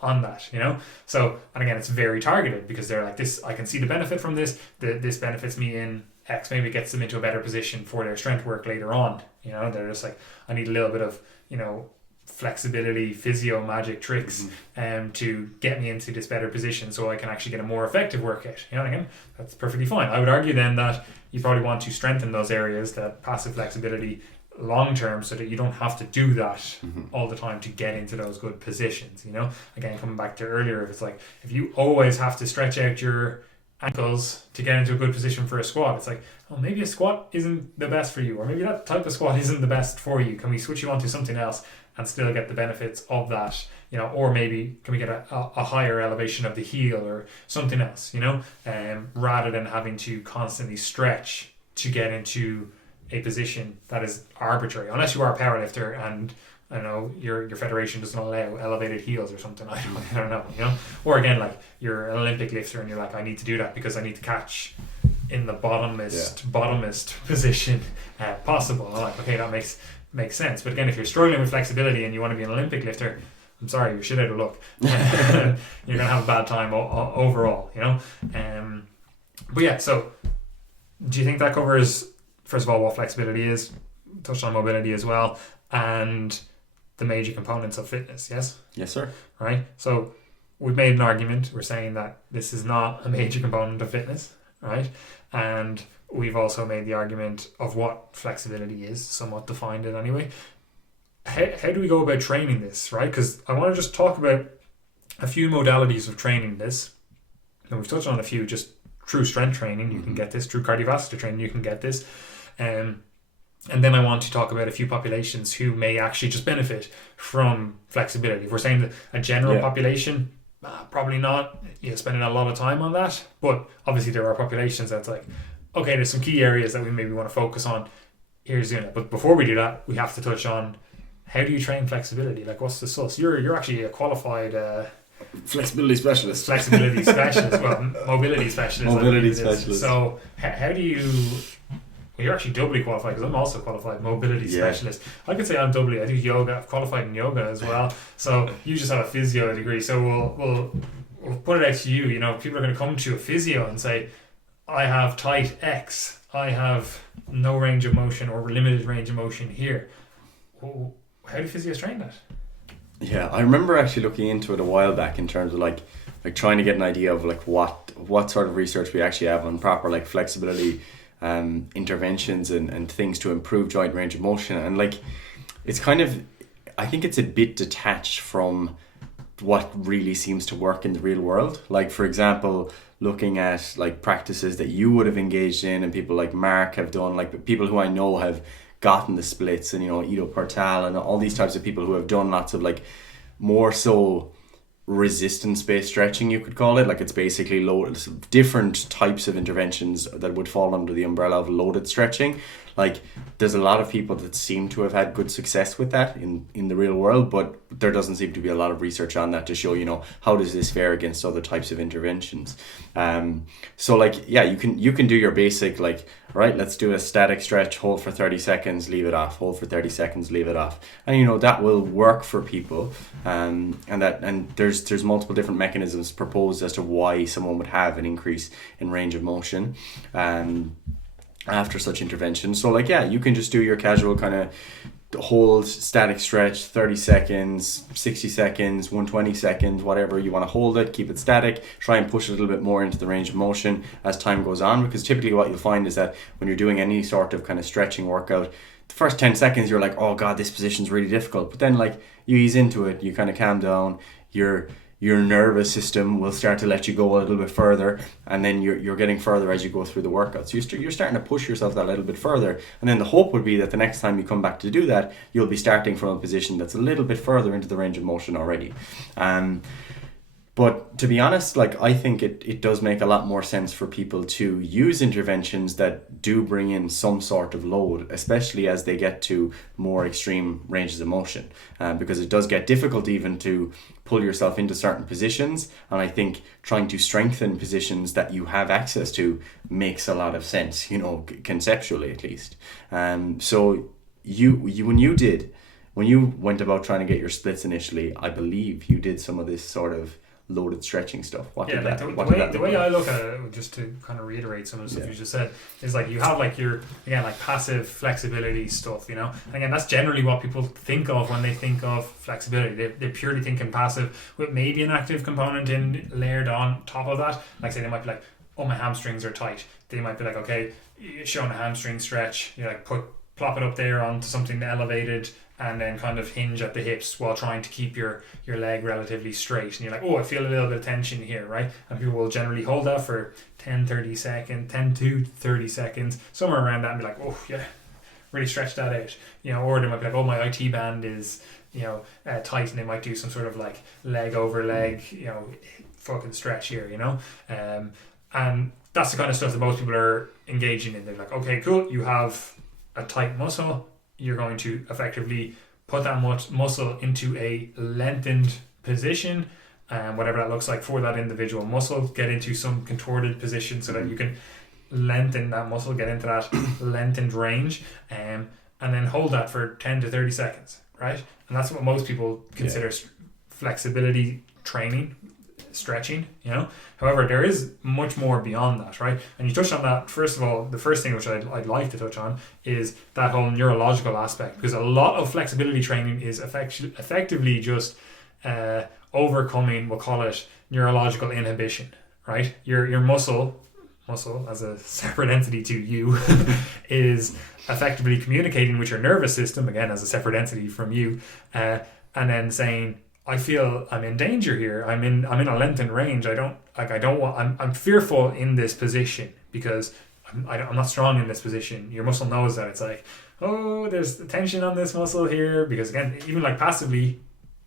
on that, you know. So, and again, it's very targeted because they're like, this, I can see the benefit from this. This benefits me in X. Maybe it gets them into a better position for their strength work later on. You know, they're just like, I need a little bit of, you know, flexibility, physio magic tricks to get me into this better position so I can actually get a more effective workout. You know, again, that's perfectly fine. I would argue then that you probably want to strengthen those areas, that passive flexibility long term, so that you don't have to do that all the time to get into those good positions. You know, again, coming back to earlier, if it's like, if you always have to stretch out your ankles to get into a good position for a squat, it's like, oh, maybe a squat isn't the best for you, or maybe that type of squat isn't the best for you. Can we switch you onto something else and still get the benefits of that, you know? Or maybe can we get a higher elevation of the heel or something else, you know, rather than having to constantly stretch to get into a position that is arbitrary, unless you are a powerlifter and I don't know, your federation doesn't allow elevated heels or something. I don't know, you know. Or again, like you're an Olympic lifter and you're like, I need to do that because I need to catch in the bottomest position possible. I'm like, okay, that makes sense. But again, if you're struggling with flexibility and you want to be an Olympic lifter, I'm sorry, you're shit out of luck. You're gonna have a bad time overall, you know. But yeah, so do you think that covers, first of all, what flexibility is, touched on mobility as well, and the major components of fitness? Yes sir. Right, so we've made an argument. We're saying that this is not a major component of fitness, right? And we've also made the argument of what flexibility is, somewhat defined it anyway. How do we go about training this, right? Because I want to just talk about a few modalities of training this, and we've touched on a few. Just true strength training, you can get this. True cardiovascular training, you can get this. And then I want to talk about a few populations who may actually just benefit from flexibility. If we're saying that a general population, probably not, you're spending a lot of time on that. But obviously there are populations that's like, okay, there's some key areas that we maybe want to focus on. Here's doing it. But before we do that, we have to touch on, how do you train flexibility? Like, what's the source? You're actually a qualified flexibility specialist. Well, mobility specialist. So how do you... Well, you're actually doubly qualified because I'm also a qualified mobility specialist. I could say I'm doubly. I do yoga. I've qualified in yoga as well. So you just have a physio degree. So we'll put it out to you. You know, people are going to come to a physio and say, I have tight X. I have no range of motion or limited range of motion here. Well, how do physios train that? Yeah, I remember actually looking into it a while back in terms of like trying to get an idea of like what sort of research we actually have on proper like flexibility interventions and things to improve joint range of motion. And like, it's kind of, I think it's a bit detached from what really seems to work in the real world. Like, for example, looking at like practices that you would have engaged in and people like Mark have done, like people who I know have gotten the splits, and you know, Ido Portal and all these types of people who have done lots of like more so resistance-based stretching, you could call it. Like, it's basically different types of interventions that would fall under the umbrella of loaded stretching. Like, there's a lot of people that seem to have had good success with that in the real world, but there doesn't seem to be a lot of research on that to show, how does this fare against other types of interventions. So like, yeah, you can do your basic, like, right, let's do a static stretch, hold for 30 seconds, leave it off, hold for 30 seconds, leave it off. And that will work for people. And there's multiple different mechanisms proposed as to why someone would have an increase in range of motion after such intervention. So like, yeah, you can just do your casual kind of hold, static stretch, 30 seconds, 60 seconds, 120 seconds, whatever you want to hold it, keep it static, try and push it a little bit more into the range of motion as time goes on, because typically what you'll find is that when you're doing any sort of kind of stretching workout, the first 10 seconds you're like, oh god, this position's really difficult, but then like you ease into it, you kind of calm down, your nervous system will start to let you go a little bit further, and then you're getting further as you go through the workout. So you're starting to push yourself that little bit further, and then the hope would be that the next time you come back to do that, you'll be starting from a position that's a little bit further into the range of motion already. But to be honest, like, I think it does make a lot more sense for people to use interventions that do bring in some sort of load, especially as they get to more extreme ranges of motion, because it does get difficult even to pull yourself into certain positions. And I think trying to strengthen positions that you have access to makes a lot of sense, conceptually at least. So when you went about trying to get your splits initially, I believe you did some of this sort of loaded stretching stuff. The way I look at it, just to kind of reiterate some of the stuff you just said, is like you have like your, again, like passive flexibility stuff, and again, that's generally what people think of when they think of flexibility. They're purely thinking passive with maybe an active component in layered on top of that. Like, say they might be like, oh, my hamstrings are tight. They might be like, okay, you're showing a hamstring stretch, you like plop it up there onto something elevated, and then kind of hinge at the hips while trying to keep your leg relatively straight. And you're like, oh, I feel a little bit of tension here, right? And people will generally hold that for 10 to 30 seconds, somewhere around that, and be like, oh, yeah, really stretch that out. Or they might be like, oh, my IT band is, tight, and they might do some sort of like leg over leg, fucking stretch here, and that's the kind of stuff that most people are engaging in. They're like, okay, cool, you have a tight muscle, you're going to effectively put that muscle into a lengthened position, and whatever that looks like for that individual muscle, get into some contorted position so that you can lengthen that muscle, get into that lengthened range, and then hold that for 10 to 30 seconds, right? And that's what most people consider flexibility training, stretching, However, there is much more beyond that, right? And you touched on that. First of all, the first thing which I'd like to touch on is that whole neurological aspect, because a lot of flexibility training is effectively just overcoming, we'll call it neurological inhibition, right? Your muscle as a separate entity to you is effectively communicating with your nervous system, again as a separate entity from you, and then saying, I feel I'm in danger here. I'm in a lengthened range. I'm fearful in this position because I'm not strong in this position. Your muscle knows that. It's like, oh, there's tension on this muscle here, because again, even like passively,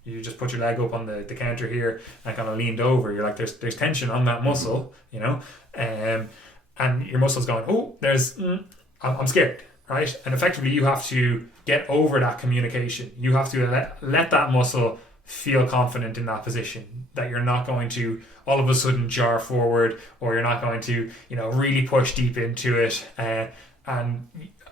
you just put your leg up on the counter here and kind of leaned over. You're like, there's tension on that muscle, and your muscle's going, oh, I'm scared, right? And effectively, you have to get over that communication. You have to let that muscle feel confident in that position, that you're not going to all of a sudden jar forward, or you're not going to really push deep into it, and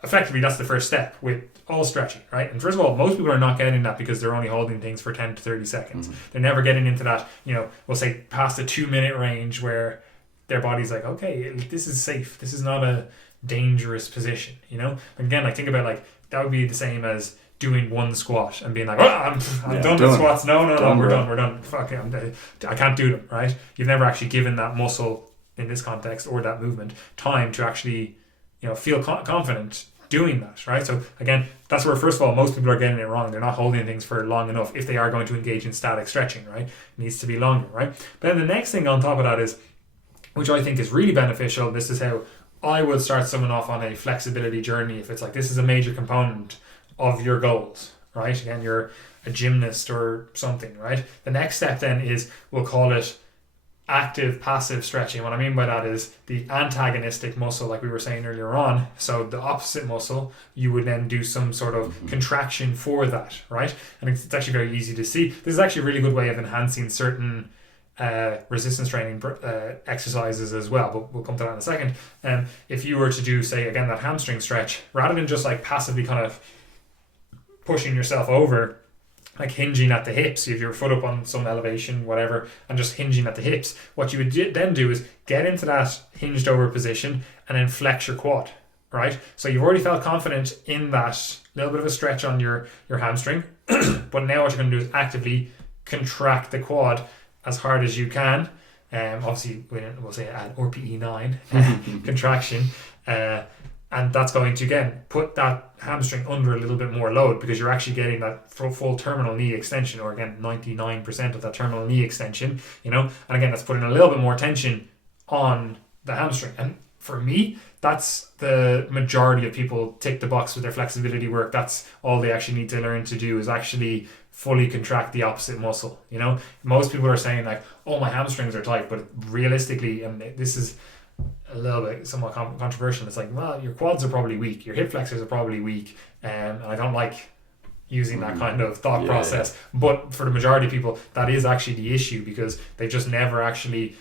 effectively that's the first step with all stretching, right? And first of all, most people are not getting that because they're only holding things for 10 to 30 seconds. They're never getting into that, we'll say past the 2-minute range where their body's like, okay, this is safe, this is not a dangerous position, Again, like, think about, like, that would be the same as doing one squat and being like, oh, I'm done with squats. No, we're done. Fuck it, I can't do them, right? You've never actually given that muscle in this context, or that movement, time to actually, feel confident doing that, right? So again, that's where, first of all, most people are getting it wrong. They're not holding things for long enough if they are going to engage in static stretching, right? It needs to be longer, right? But then the next thing on top of that is, which I think is really beneficial, this is how I would start someone off on a flexibility journey if it's like, this is a major component of your goals, right? Again, you're a gymnast or something, right? The next step then is, we'll call it active passive stretching. What I mean by that is the antagonistic muscle, like we were saying earlier on. So the opposite muscle, you would then do some sort of contraction for that, right? And it's actually very easy to see. This is actually a really good way of enhancing certain resistance training exercises as well, but we'll come to that in a second. If you were to do, say, again, that hamstring stretch, rather than just like passively kind of pushing yourself over, like hinging at the hips, if your foot up on some elevation, whatever, and just hinging at the hips, what you would then do is get into that hinged over position and then flex your quad, right? So you've already felt confident in that little bit of a stretch on your hamstring, but now what you're going to do is actively contract the quad as hard as you can. Obviously, we'll say add RPE9 contraction. And that's going to, again, put that hamstring under a little bit more load, because you're actually getting that full terminal knee extension, or again, 99% of that terminal knee extension, you know? And again, that's putting a little bit more tension on the hamstring. And for me, that's the majority of people tick the box with their flexibility work. That's all they actually need to learn to do, is actually fully contract the opposite muscle, you know? Most people are saying like, oh, my hamstrings are tight, but realistically, and this is a little bit somewhat controversial, it's like, well, your quads are probably weak, your hip flexors are probably weak, and I don't like using that kind of thought process, but for the majority of people, that is actually the issue, because they just never actually,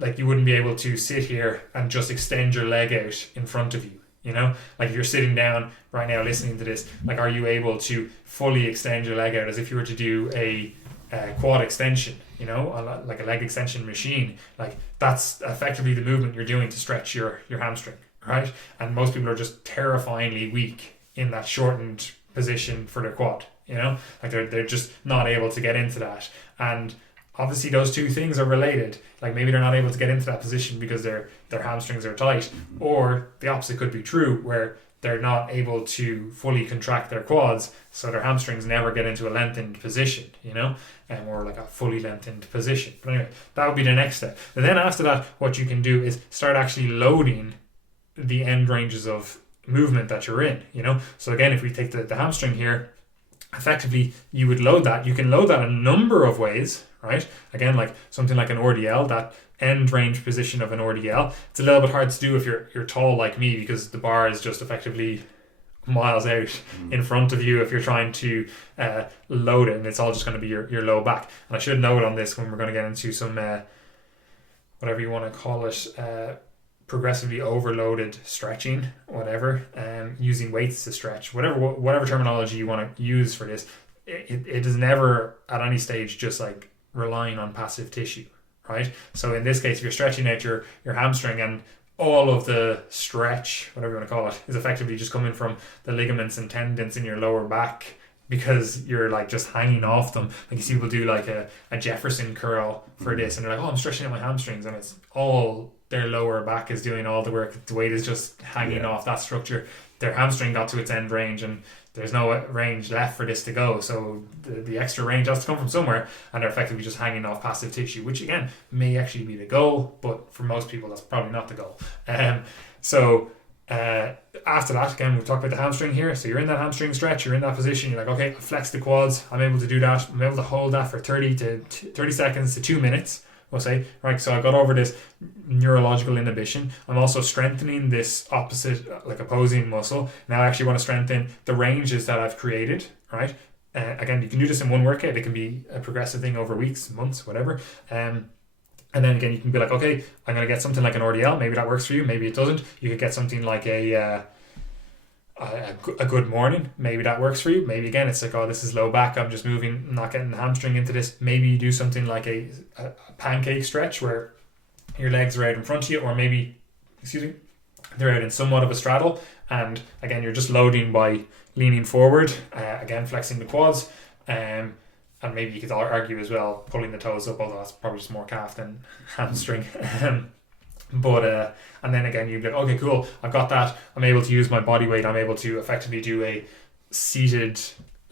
like, you wouldn't be able to sit here and just extend your leg out in front of you, you know? Like, if you're sitting down right now listening to this, like, are you able to fully extend your leg out as if you were to do a quad extension, you know, like a leg extension machine? Like, that's effectively the movement you're doing to stretch your hamstring, right? And most people are just terrifyingly weak in that shortened position for their quad, you know, like they're just not able to get into that. And obviously those two things are related. Like, maybe they're not able to get into that position because their hamstrings are tight, or the opposite could be true, where they're not able to fully contract their quads, so their hamstrings never get into a lengthened position, you know, or like a fully lengthened position. But anyway, that would be the next step. And then after that, what you can do is start actually loading the end ranges of movement that you're in, you know. So again, if we take the hamstring here, effectively you would load that. You can load that a number of ways, right? Again, like something like an RDL, that end range position of an RDL. It's a little bit hard to do if you're tall like me, because the bar is just effectively miles out in front of you if you're trying to load it, and it's all just going to be your low back. And I should note on this, when we're going to get into some whatever you want to call it, progressively overloaded stretching, whatever, using weights to stretch, whatever terminology you want to use for this, it is never at any stage just like relying on passive tissue, right? So in this case, if you're stretching out your hamstring, and all of the stretch, whatever you want to call it, is effectively just coming from the ligaments and tendons in your lower back, because you're like just hanging off them. Like, you see people do like a Jefferson curl for this, and they're like, oh, I'm stretching out my hamstrings, and it's all their lower back is doing all the work. The weight is just hanging off that structure. Their hamstring got to its end range, and there's no range left for this to go. So the extra range has to come from somewhere, and they're effectively just hanging off passive tissue, which again may actually be the goal, but for most people that's probably not the goal. After that, again, we've talked about the hamstring here. So you're in that hamstring stretch, you're in that position, you're like, okay, I flex the quads, I'm able to do that, I'm able to hold that for 30 seconds to 2 minutes, we'll say, right? So I got over this neurological inhibition. I'm also strengthening this opposite, like opposing muscle. Now I actually want to strengthen the ranges that I've created, right? Again, you can do this in one workout. It can be a progressive thing over weeks, months, whatever. And then again, you can be like, okay, I'm going to get something like an RDL. Maybe that works for you. Maybe it doesn't. You could get something like a good morning. Maybe that works for you. Maybe again, it's like, oh, this is low back, I'm just moving, I'm not getting the hamstring into this. Maybe you do something like a pancake stretch, where your legs are out in front of you, or maybe, they're out in somewhat of a straddle. And again, you're just loading by leaning forward, again, flexing the quads. And maybe you could argue as well, pulling the toes up, although that's probably just more calf than hamstring. And then again, you'd be like, okay, cool, I've got that. I'm able to use my body weight. I'm able to effectively do a seated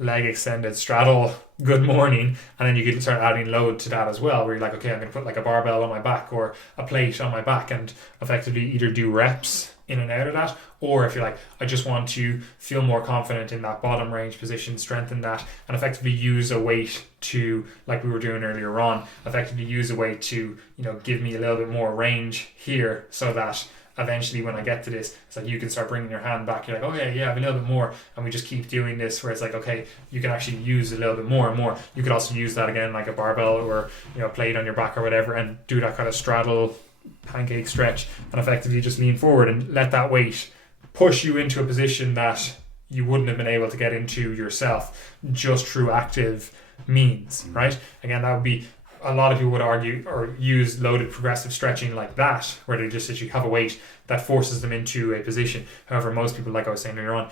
leg extended straddle good morning, and then you could start adding load to that as well, where you're like, okay, I'm going to put like a barbell on my back or a plate on my back, and effectively either do reps in and out of that, or if you're like, I just want to feel more confident in that bottom range position, strengthen that, and effectively use a weight to, like we were doing earlier on, effectively use a weight to, give me a little bit more range here, so that eventually when I get to this, it's like you can start bringing your hand back. You're like, oh yeah, I have a little bit more, and we just keep doing this, where it's like, okay, you can actually use a little bit more and more. You could also use that again, like a barbell or plate on your back or whatever, and do that kind of straddle pancake stretch, and effectively just lean forward and let that weight push you into a position that you wouldn't have been able to get into yourself just through active means, right? Again, that would be, a lot of people would argue or use loaded progressive stretching like that, where they just actually have a weight that forces them into a position. However, most people, like I was saying earlier on,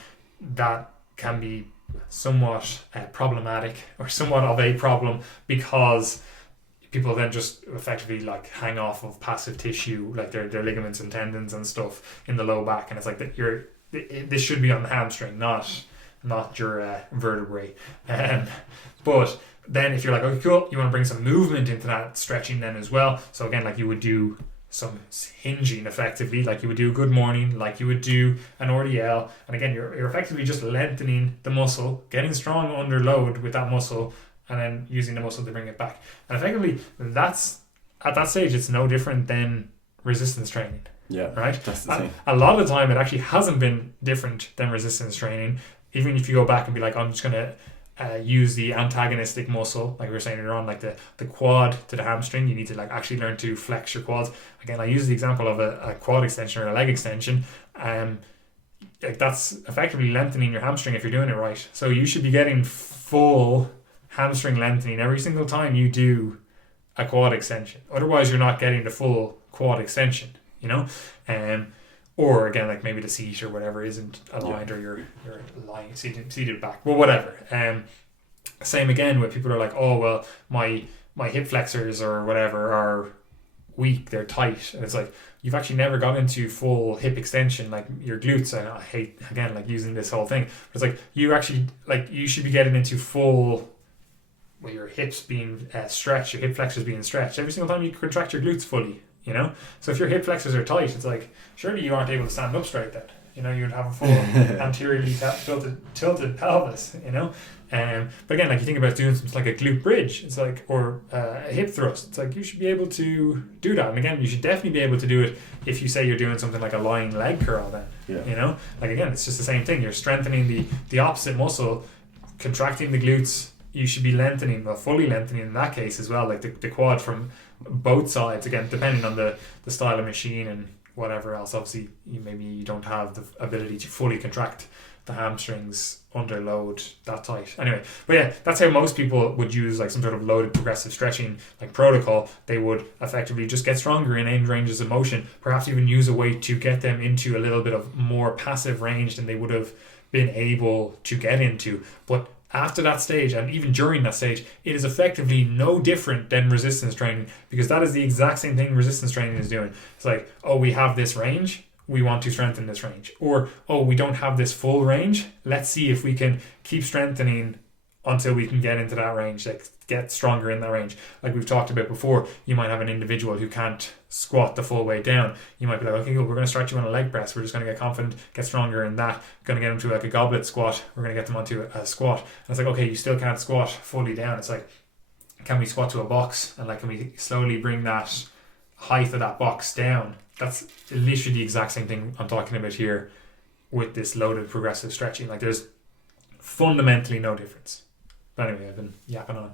that can be somewhat problematic, or somewhat of a problem, because people then just effectively like hang off of passive tissue, like their ligaments and tendons and stuff in the low back, and it's like that this should be on the hamstring, not your vertebrae. But then if you're like, okay, cool, you want to bring some movement into that stretching then as well. So again, like you would do some hinging effectively, like you would do a good morning, like you would do an RDL. And again, you're effectively just lengthening the muscle, getting strong under load with that muscle, and then using the muscle to bring it back. And effectively, that's, at that stage, it's no different than resistance training. Yeah, right? That's the thing. A lot of the time, it actually hasn't been different than resistance training. Even if you go back and be like, I'm just going to use the antagonistic muscle, like we were saying earlier on, like the quad to the hamstring, you need to like actually learn to flex your quads. Again, I use the example of a quad extension or a leg extension. Like that's effectively lengthening your hamstring if you're doing it right. So you should be getting full hamstring lengthening every single time you do a quad extension. Otherwise, you're not getting the full quad extension, or again, like maybe the seat or whatever isn't aligned, or you're lying seated back, well, whatever. Same again with people who are like, oh well, my hip flexors or whatever are weak, they're tight, and it's like you've actually never got into full hip extension, like your glutes. And I hate again like using this whole thing, but it's like you actually like you should be getting into full, well, your hips being stretched, your hip flexors being stretched every single time you contract your glutes fully. So if your hip flexors are tight, it's like surely you aren't able to stand up straight then. You'd have a full anteriorly tilted pelvis. But again, like you think about doing something like a glute bridge, it's like, or a hip thrust. It's like you should be able to do that. And again, you should definitely be able to do it if you say you're doing something like a lying leg curl. Then like again, it's just the same thing. You're strengthening the opposite muscle, contracting the glutes. You should be lengthening, well, fully lengthening in that case as well, like the quad from both sides, again, depending on the style of machine and whatever else. Obviously, maybe you don't have the ability to fully contract the hamstrings under load that tight. Anyway, but yeah, that's how most people would use like some sort of loaded progressive stretching like protocol. They would effectively just get stronger in aimed ranges of motion, perhaps even use a weight to get them into a little bit of more passive range than they would have been able to get into. But after that stage, and even during that stage, it is effectively no different than resistance training, because that is the exact same thing resistance training is doing. It's like, oh, we have this range, we want to strengthen this range. Or, oh, we don't have this full range, let's see if we can keep strengthening until we can get into that range, like get stronger in that range. Like we've talked about before, you might have an individual who can't squat the full way down. You might be like, okay, cool, we're going to start you on a leg press. We're just going to get confident, get stronger in that. Going to get them to like a goblet squat. We're going to get them onto a squat. And it's like, okay, you still can't squat fully down. It's like, can we squat to a box? And like, can we slowly bring that height of that box down? That's literally the exact same thing I'm talking about here with this loaded progressive stretching. Like there's fundamentally no difference. But anyway, I've been yapping on.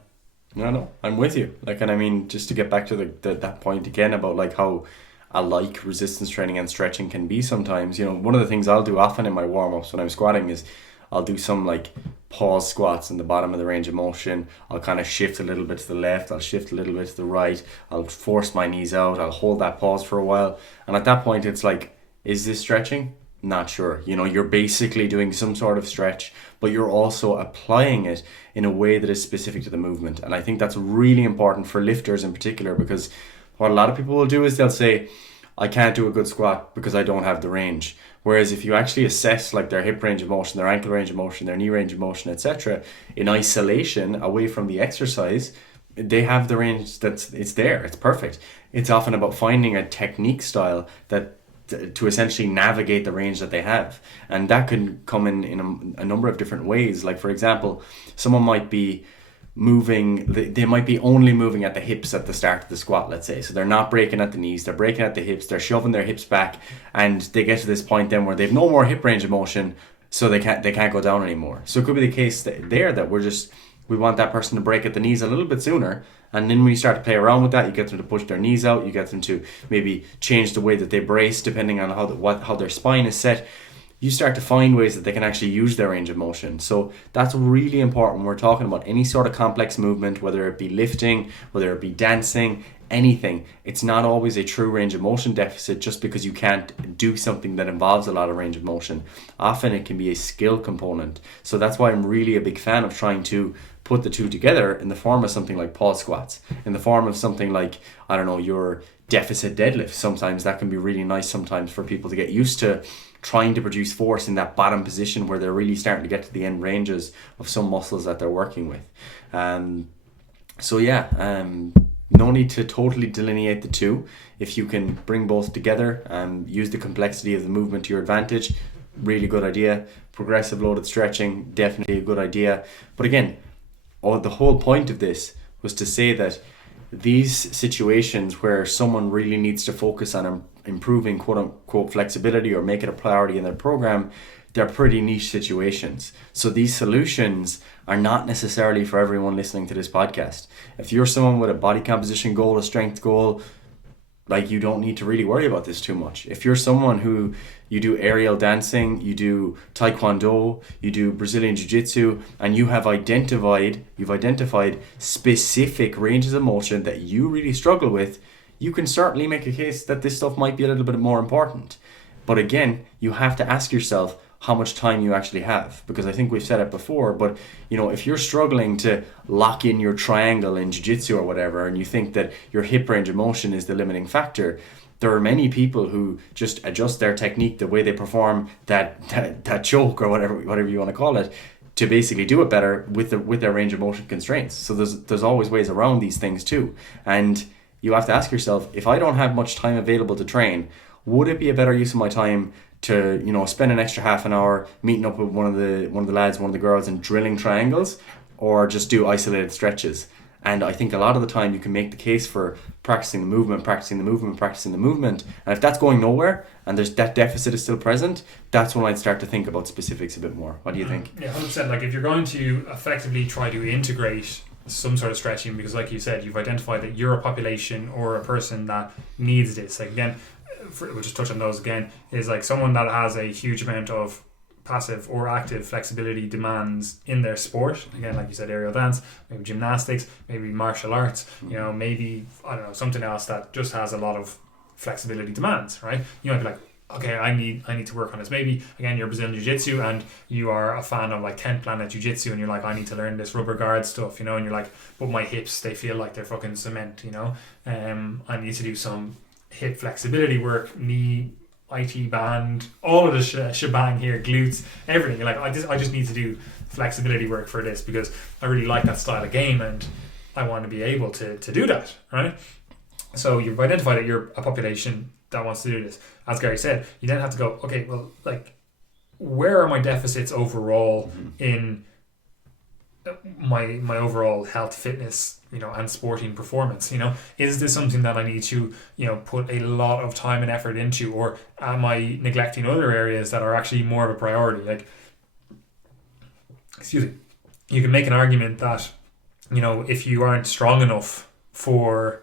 No, I'm with you. Like, and I mean, just to get back to that point again about like how alike resistance training and stretching can be sometimes. One of the things I'll do often in my warm-ups when I'm squatting is I'll do some like pause squats in the bottom of the range of motion. I'll kind of shift a little bit to the left, I'll shift a little bit to the right, I'll force my knees out, I'll hold that pause for a while. And at that point, it's like, is this stretching? Not sure. You're basically doing some sort of stretch, but you're also applying it in a way that is specific to the movement. And I think that's really important for lifters in particular, because what a lot of people will do is they'll say, I can't do a good squat because I don't have the range. Whereas if you actually assess like their hip range of motion, their ankle range of motion, their knee range of motion, etc., in isolation away from the exercise, they have the range it's there. It's perfect. It's often about finding a technique style that to essentially navigate the range that they have, and that can come in a number of different ways. Like for example, someone might be moving, they might be only moving at the hips at the start of the squat, let's say. So they're not breaking at the knees, they're breaking at the hips, they're shoving their hips back, and they get to this point then where they've no more hip range of motion, so they can't go down anymore. So it could be the case that we want that person to break at the knees a little bit sooner, and then when you start to play around with that, you get them to push their knees out, you get them to maybe change the way that they brace depending on how their spine is set. You start to find ways that they can actually use their range of motion. So that's really important when we're talking about any sort of complex movement, whether it be lifting, whether it be dancing, anything. It's not always a true range of motion deficit just because you can't do something that involves a lot of range of motion. Often it can be a skill component. So that's why I'm really a big fan of trying to put the two together in the form of something like pause squats, in the form of something like, I don't know, your deficit deadlift. Sometimes that can be really nice sometimes for people to get used to trying to produce force in that bottom position where they're really starting to get to the end ranges of some muscles that they're working with. No need to totally delineate the two. If you can bring both together and use the complexity of the movement to your advantage, really good idea. Progressive loaded stretching, definitely a good idea. But again, the whole point of this was to say that these situations where someone really needs to focus on improving quote unquote flexibility or make it a priority in their program, they're pretty niche situations. So these solutions are not necessarily for everyone listening to this podcast. If you're someone with a body composition goal, a strength goal, like, you don't need to really worry about this too much. If you're someone who you do aerial dancing, you do taekwondo, you do Brazilian jiu-jitsu, and you've identified specific ranges of motion that you really struggle with, you can certainly make a case that this stuff might be a little bit more important. But again, you have to ask yourself how much time you actually have, because I think we've said it before, but if you're struggling to lock in your triangle in jiu-jitsu or whatever, and you think that your hip range of motion is the limiting factor, there are many people who just adjust their technique, the way they perform that choke or whatever you want to call it, to basically do it better with their range of motion constraints. So there's always ways around these things too, and you have to ask yourself, if I don't have much time available to train, would it be a better use of my time to spend an extra half an hour meeting up with one of the lads, one of the girls, and drilling triangles, or just do isolated stretches? And I think a lot of the time you can make the case for practicing the movement. And if that's going nowhere and there's that deficit is still present, that's when I'd start to think about specifics a bit more. What do you think? Yeah, 100%. Like, if you're going to effectively try to integrate some sort of stretching, because like you said, you've identified that you're a population or a person that needs this. Like, again, we'll just touch on those again, is like someone that has a huge amount of passive or active flexibility demands in their sport. Again, like you said, aerial dance, maybe gymnastics, maybe martial arts, maybe, I don't know, something else that just has a lot of flexibility demands, right? You might be like, okay, I need to work on this. Maybe, again, you're Brazilian Jiu-Jitsu and you are a fan of like 10th Planet Jiu-Jitsu, and you're like, I need to learn this rubber guard stuff, and you're like, but my hips, they feel like they're fucking cement, I need to do some hip flexibility work, knee, IT band, all of the shebang here, glutes, everything. You're like, I just need to do flexibility work for this because I really like that style of game and I want to be able to do that, right? So you've identified that you're a population that wants to do this. As Gary said, you then have to go, okay, well, like, where are my deficits overall in my overall health, fitness, and sporting performance? Is this something that I need to, put a lot of time and effort into, or am I neglecting other areas that are actually more of a priority? Like, excuse me, you can make an argument that, if you aren't strong enough for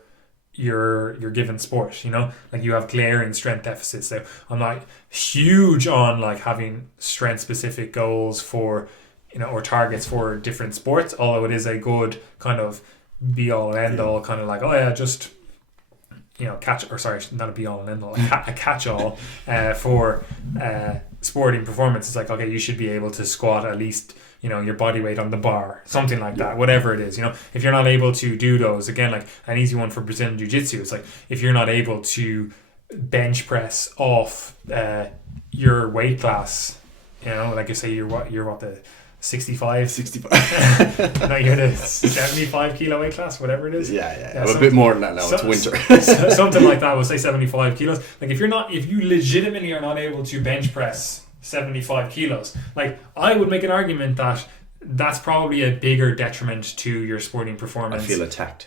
your given sport, like, you have glaring strength deficits. So I'm not huge on like having strength specific goals for, or targets for different sports, although it is a good kind of be all and end all, kind of like, oh yeah, just not a be all and end all, a catch all for sporting performance. It's like, okay, you should be able to squat at least your body weight on the bar, something like that, whatever it is. If you're not able to do those, again, like an easy one for Brazilian Jiu-Jitsu, it's like, if you're not able to bench press off your weight class, you know, like you say you're what the 65 no, you're the 75 kilo weight class, whatever it is. Yeah, a bit more than that now. It's winter. Something like that. We'll say 75 kilos. Like if you legitimately are not able to bench press 75 kilos, like I would make an argument that that's probably a bigger detriment to your sporting performance. I feel attacked.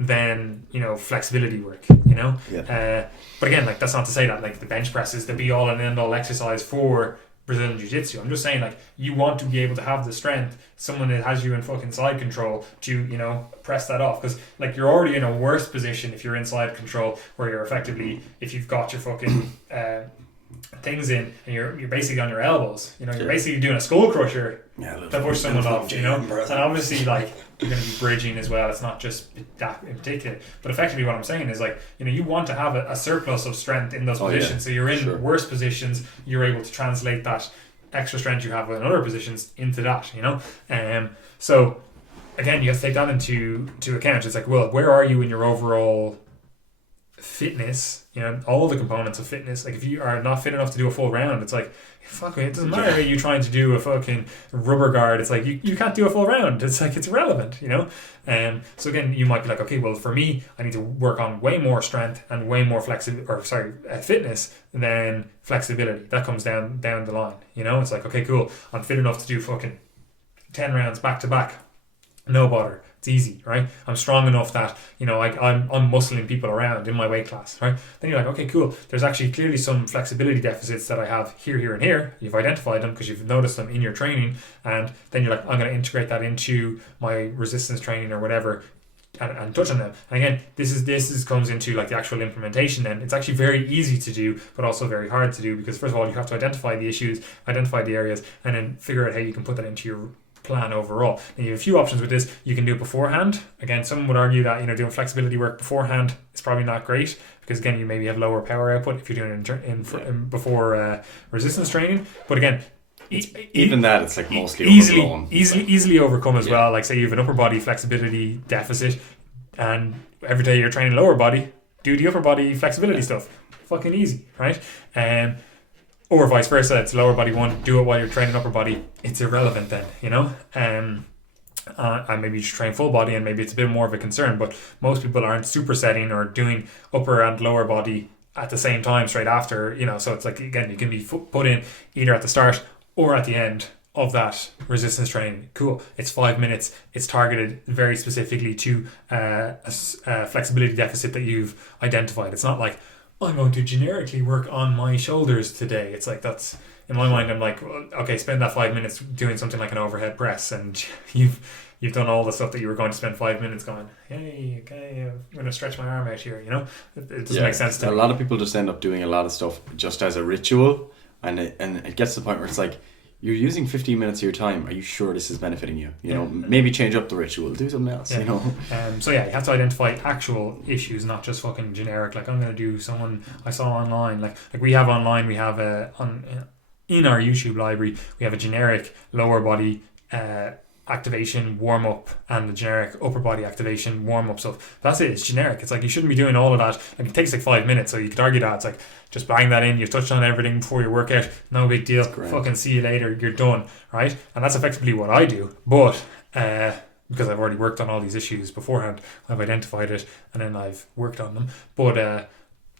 Than you know, flexibility work, you know. But again, like that's not to say that like the bench press is the be all and end all exercise for Brazilian Jiu-Jitsu. I'm just saying, like, you want to be able to have the strength, someone that has you in fucking side control to, you know, press that off, because like you're already in a worse position if you're in side control, where you're effectively, if you've got your fucking things in and you're basically on your elbows, you know, you're basically doing a skull crusher to push someone off, you know. And obviously, like, you're going to be bridging as well. It's not just that in particular, but effectively what I'm saying is, like, you know, you want to have a surplus of strength in those positions. So you're in worse positions, you're able to translate that extra strength you have in other positions into that, you know. So again, you have to take that into account. It's like, well, where are you in your overall fitness? You know, all the components of fitness. Like, if you are not fit enough to do a full round, it's like, fuck it, it doesn't matter how you trying to do a fucking rubber guard. It's like you can't do a full round. It's like, it's irrelevant, you know. So again, you might be like, okay, well, for me, I need to work on way more strength and way more fitness than flexibility. That comes down the line, you know. It's like, okay, cool, I'm fit enough to do fucking 10 rounds back to back, no bother. It's easy, right? I'm strong enough that, you know, I'm muscling people around in my weight class, right? Then you're like, okay, cool. There's actually clearly some flexibility deficits that I have here, and here. You've identified them because you've noticed them in your training, and then you're like, I'm going to integrate that into my resistance training or whatever, and touch on them. And again, this comes into like the actual implementation. Then it's actually very easy to do, but also very hard to do, because first of all, you have to identify the issues, identify the areas, and then figure out how you can put that into your plan overall. And you have a few options with this. You can do it beforehand. Again, someone would argue that, you know, doing flexibility work beforehand is probably not great, because again, you maybe have lower power output if you're doing it before resistance training. But again, even that, it's like mostly easily overcome as well. Like, say you have an upper body flexibility deficit, and every day you're training lower body, do the upper body flexibility stuff. Fucking easy, right? Or vice versa, it's lower body one, do it while you're training upper body. It's irrelevant then, you know. And maybe you should train full body, and maybe it's a bit more of a concern, but most people aren't supersetting or doing upper and lower body at the same time straight after, you know. So it's like, again, you can be put in either at the start or at the end of that resistance training. Cool. It's 5 minutes. It's targeted very specifically to a flexibility deficit that you've identified. It's not like, I'm going to generically work on my shoulders today. It's like, that's, in my mind, I'm like, well, okay, spend that 5 minutes doing something like an overhead press, and you've done all the stuff that you were going to spend 5 minutes going, hey, okay, I'm going to stretch my arm out here, you know. It doesn't make sense to me. A lot of people just end up doing a lot of stuff just as a ritual, and it gets to the point where it's like, you're using 15 minutes of your time. Are you sure this is benefiting you? You know, maybe change up the ritual, do something else, you know. So you have to identify actual issues, not just fucking generic, like, I'm going to do someone I saw online. Like we have online, we have in our YouTube library, we have a generic lower body activation warm up and the generic upper body activation warm up stuff. That's it. It's generic. It's like, you shouldn't be doing all of that. Like, it takes like 5 minutes, so you could argue that it's like, just bang that in. You've touched on everything before your workout. No big deal. Fucking see you later. You're done, right? And that's effectively what I do. But because I've already worked on all these issues beforehand, I've identified it and then I've worked on them. But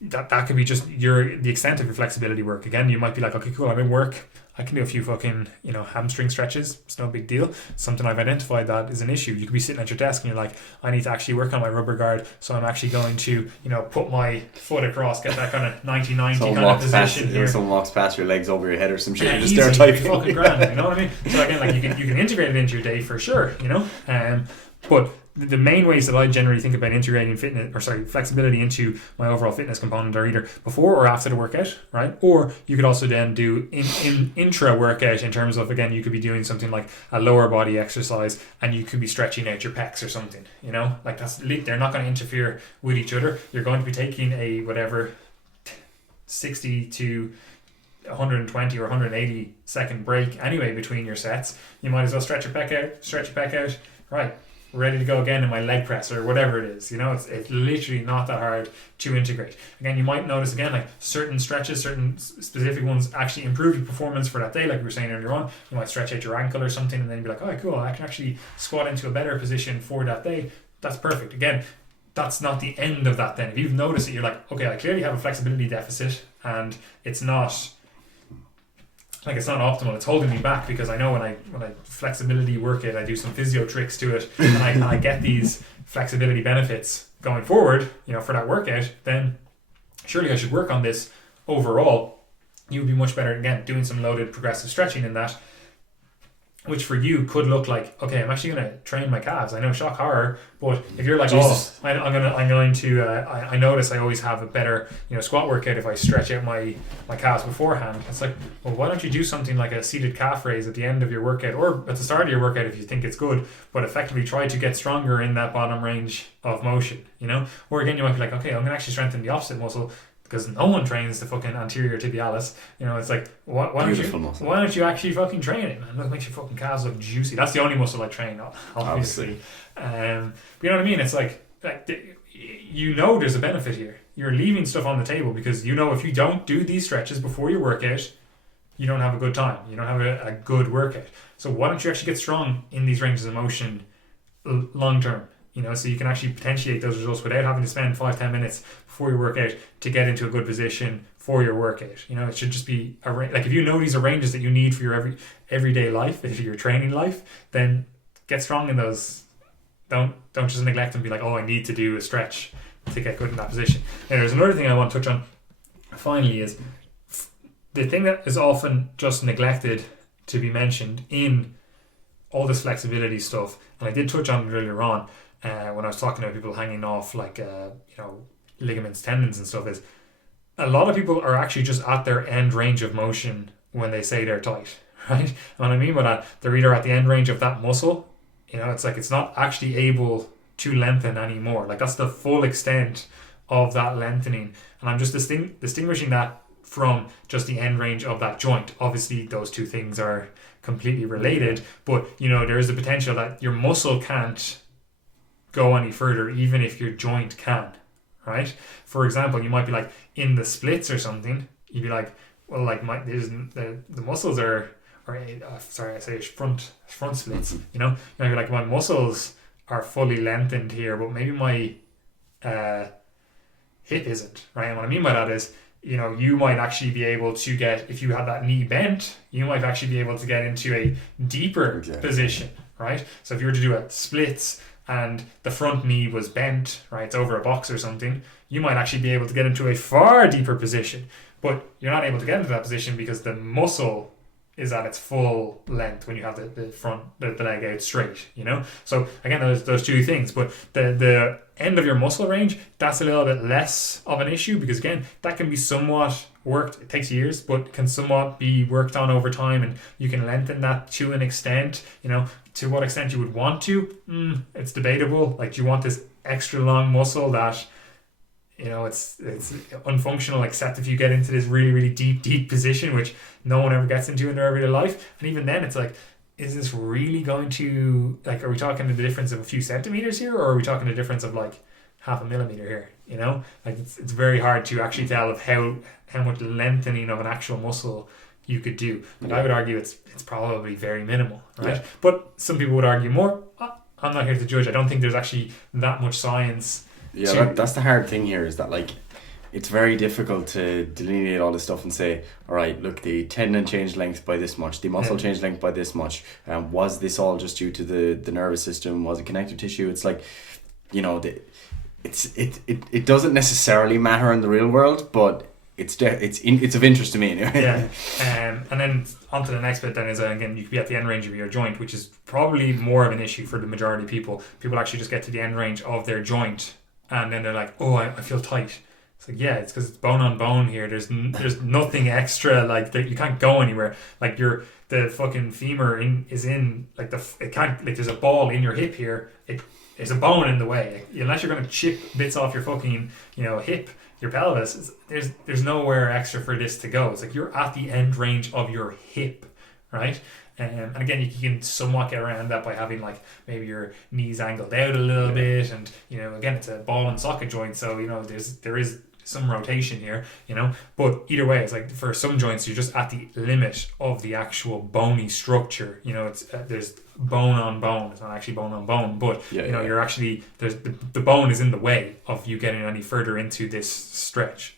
that could be just the extent of your flexibility work. Again, you might be like, okay, cool, I'm in work, I can do a few fucking, you know, hamstring stretches. It's no big deal. Something I've identified that is an issue. You could be sitting at your desk and you're like, I need to actually work on my rubber guard, so I'm actually going to, you know, put my foot across, get that kind of 90-90 kind of position here. Someone walks past your legs over your head or some shit. Yeah, you're just there typing. Fucking grand, you know what I mean? So again, like, you can integrate it into your day for sure, you know. But the main ways that I generally think about integrating flexibility into my overall fitness component are either before or after the workout, right? Or you could also then do in intra workout, in terms of, again, you could be doing something like a lower body exercise and you could be stretching out your pecs or something, you know, like they're not going to interfere with each other. You're going to be taking a whatever 60 to 120 or 180 second break anyway between your sets. You might as well stretch your pec out, right? ready to go again in my leg press or whatever it is. It's literally not that hard to integrate. Again, you might notice again like certain stretches, certain specific ones actually improve your performance for that day. Like we were saying earlier on, you might stretch out your ankle or something, and then be like, oh, cool, I can actually squat into a better position for that day. That's perfect. Again, that's not the end of that then. If you've noticed it, you're like, okay, I clearly have a flexibility deficit, and it's not optimal. It's holding me back, because I know when I flexibility work it, I do some physio tricks to it, and I get these flexibility benefits going forward, for that workout, then surely I should work on this overall. You would be much better, again, doing some loaded progressive stretching in that, which for you could look like, okay, I'm actually going to train my calves. I know, shock horror, but if you're like, Jesus. I notice I always have a better, squat workout if I stretch out my calves beforehand. It's like, well, why don't you do something like a seated calf raise at the end of your workout, or at the start of your workout if you think it's good, but effectively try to get stronger in that bottom range of motion, Or again, you might be like, okay, I'm going to actually strengthen the opposite muscle, because no one trains the fucking anterior tibialis. It's like, why don't you actually fucking train it, man? Look, makes your fucking calves look juicy. That's the only muscle I train, obviously. But you know what I mean? It's like there's a benefit here. You're leaving stuff on the table, because if you don't do these stretches before your workout, you don't have a good time. You don't have a good workout. So why don't you actually get strong in these ranges of motion long term? So you can actually potentiate those results without having to spend 5-10 minutes before your workout to get into a good position for your workout. It should just be like, if you know these are ranges that you need for your everyday life, if your training life, then get strong in those. Don't just neglect and be like, oh, I need to do a stretch to get good in that position. Now, there's another thing I want to touch on finally, is the thing that is often just neglected to be mentioned in all this flexibility stuff, and I did touch on it earlier on, when I was talking about people hanging off like ligaments, tendons and stuff, is a lot of people are actually just at their end range of motion when they say they're tight, right? And what I mean by that, they're either at the end range of that muscle, it's like it's not actually able to lengthen anymore. Like, that's the full extent of that lengthening, and I'm just distinguishing that from just the end range of that joint. Obviously those two things are completely related, but there is the potential that your muscle can't go any further even if your joint can, right? For example, you might be like in the splits or something, you'd be like, well, like the muscles are front splits, you might be like, my muscles are fully lengthened here, but maybe my hip isn't, right? And what I mean by that is, you might actually be able to get, if you have that knee bent, you might actually be able to get into a deeper position, right? So if you were to do a splits and the front knee was bent, right, it's over a box or something, you might actually be able to get into a far deeper position, but you're not able to get into that position because the muscle is at its full length when you have the leg out straight, So again, those two things, but the end of your muscle range, that's a little bit less of an issue, because again, that can be somewhat worked. It takes years, but can somewhat be worked on over time, and you can lengthen that to an extent. To what extent you would want to, it's debatable. Like, do you want this extra long muscle that it's unfunctional, except if you get into this really, really deep position, which no one ever gets into in their everyday life. And even then, it's like, is this really going to, like, are we talking the difference of a few centimeters here, or are we talking the difference of like half a millimeter here? Like, it's very hard to actually tell of how much lengthening of an actual muscle you could do. But I would argue it's probably very minimal, right? Yeah. But some people would argue more. I'm not here to judge. I don't think there's actually that much science. Yeah, that's the hard thing here, is that, like, it's very difficult to delineate all this stuff and say, all right, look, the tendon changed length by this much, the muscle changed length by this much. Was this all just due to the nervous system? Was it connective tissue? It's like, it doesn't necessarily matter in the real world, but it's of interest to me anyway. Yeah. And then on to the next bit then is, again, you could be at the end range of your joint, which is probably more of an issue for the majority of people. People actually just get to the end range of their joint, and then they're like, oh, I feel tight. It's like, yeah, it's because it's bone on bone here. There's nothing extra, like, that you can't go anywhere. Like, the fucking femur is in, like, it can't, like, there's a ball in your hip here. There's a bone in the way. Unless you're going to chip bits off your fucking, hip, your pelvis, there's nowhere extra for this to go. It's like you're at the end range of your hip, right? And again, you can somewhat get around that by having like maybe your knees angled out a little bit, and again, it's a ball and socket joint, so there is some rotation here, but either way, it's like for some joints you're just at the limit of the actual bony structure. It's there's bone on bone. It's not actually bone on bone, but you're actually there's the bone is in the way of you getting any further into this stretch.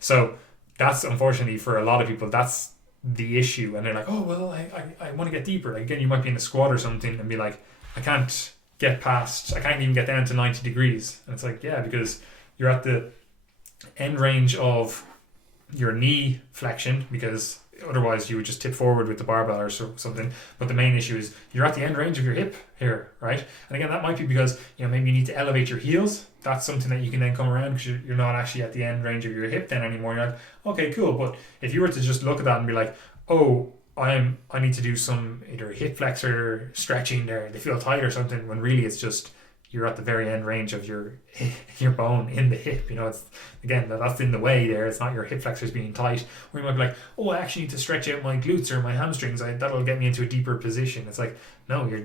So that's unfortunately for a lot of people, that's the issue, and they're like, oh well, I want to get deeper. Like again, you might be in a squat or something and be like, I can't even get down to 90 degrees, and it's like, yeah, because you're at the end range of your knee flexion, because otherwise you would just tip forward with the barbell or something. But the main issue is you're at the end range of your hip here, right? And again, that might be because maybe you need to elevate your heels. That's something that you can then come around, because you're not actually at the end range of your hip then anymore. You're like, okay, cool. But if you were to just look at that and be like, oh, I need to do some either hip flexor stretching there, they feel tight or something, when really it's just you're at the very end range of your bone in the hip. It's again, that's in the way there. It's not your hip flexors being tight. Or you might be like, oh, I actually need to stretch out my glutes or my hamstrings. That'll get me into a deeper position. It's like, no, you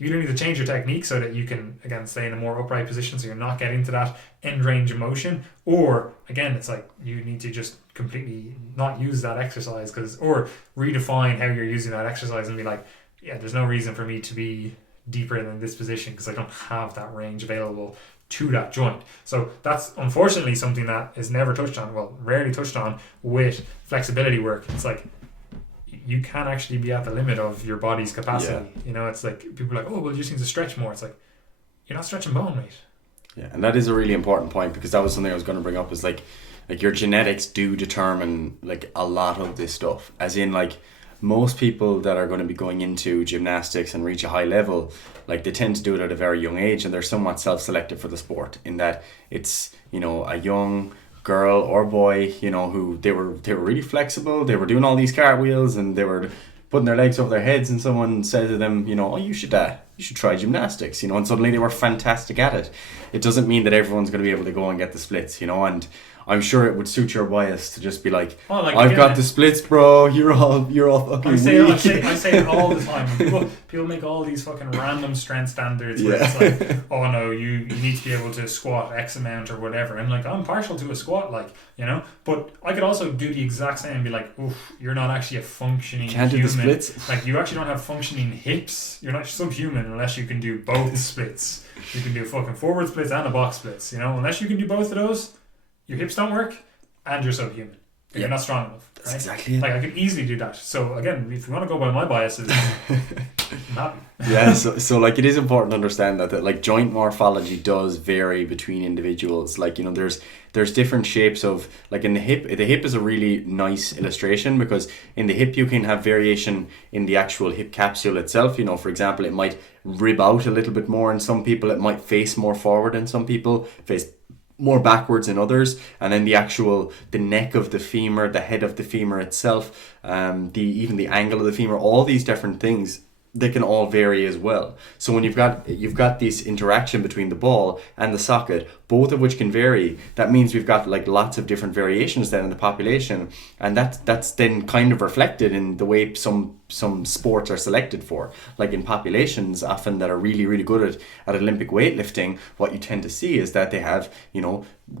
either need to change your technique so that you can again stay in a more upright position, so you're not getting to that end range of motion, or again, it's like you need to just completely not use that exercise, or redefine how you're using that exercise and be like, yeah, there's no reason for me to be deeper than this position because I don't have that range available to that joint. So that's unfortunately something that is never touched on, well, rarely touched on with flexibility work. It's like you can actually be at the limit of your body's capacity. It's like people are like, oh, well, you just need to stretch more. It's like, you're not stretching bone, mate. Yeah, and that is a really important point, because that was something I was going to bring up, is like your genetics do determine like a lot of this stuff, as in like most people that are going to be going into gymnastics and reach a high level, like they tend to do it at a very young age, and they're somewhat self-selected for the sport, in that it's a young girl or boy who they were really flexible, they were doing all these cartwheels and they were putting their legs over their heads, and someone said to them, oh, you should try gymnastics, and suddenly they were fantastic at it. It doesn't mean that everyone's going to be able to go and get the splits, and I'm sure it would suit your bias to just be like, I've got the splits, bro. You're all fucking weak. I say it all the time. People make all these fucking random strength standards where it's like, oh no, you need to be able to squat X amount or whatever. And like, I'm partial to a squat, but I could also do the exact same and be like, oof, you're not actually a functioning human. Do the splits. Like, you actually don't have functioning hips. You're not subhuman unless you can do both splits. You can do fucking forward splits and a box splits. Unless you can do both of those, your hips don't work, and you're subhuman. You're not strong enough. Right? That's exactly it. Like, I could easily do that. So again, if you want to go by my biases, I'm happy. Yeah, so like it is important to understand that like joint morphology does vary between individuals. Like there's different shapes of, like in the hip is a really nice illustration, because in the hip you can have variation in the actual hip capsule itself. For example, it might rib out a little bit more in some people, it might face more forward in some people, face more backwards in others, and then the neck of the femur, the head of the femur itself, even the angle of the femur, all these different things, they can all vary as well. So when you've got this interaction between the ball and the socket, both of which can vary, that means we've got like lots of different variations then in the population, and that's then kind of reflected in the way some sports are selected for. Like in populations often that are really, really good at Olympic weightlifting, what you tend to see is that they have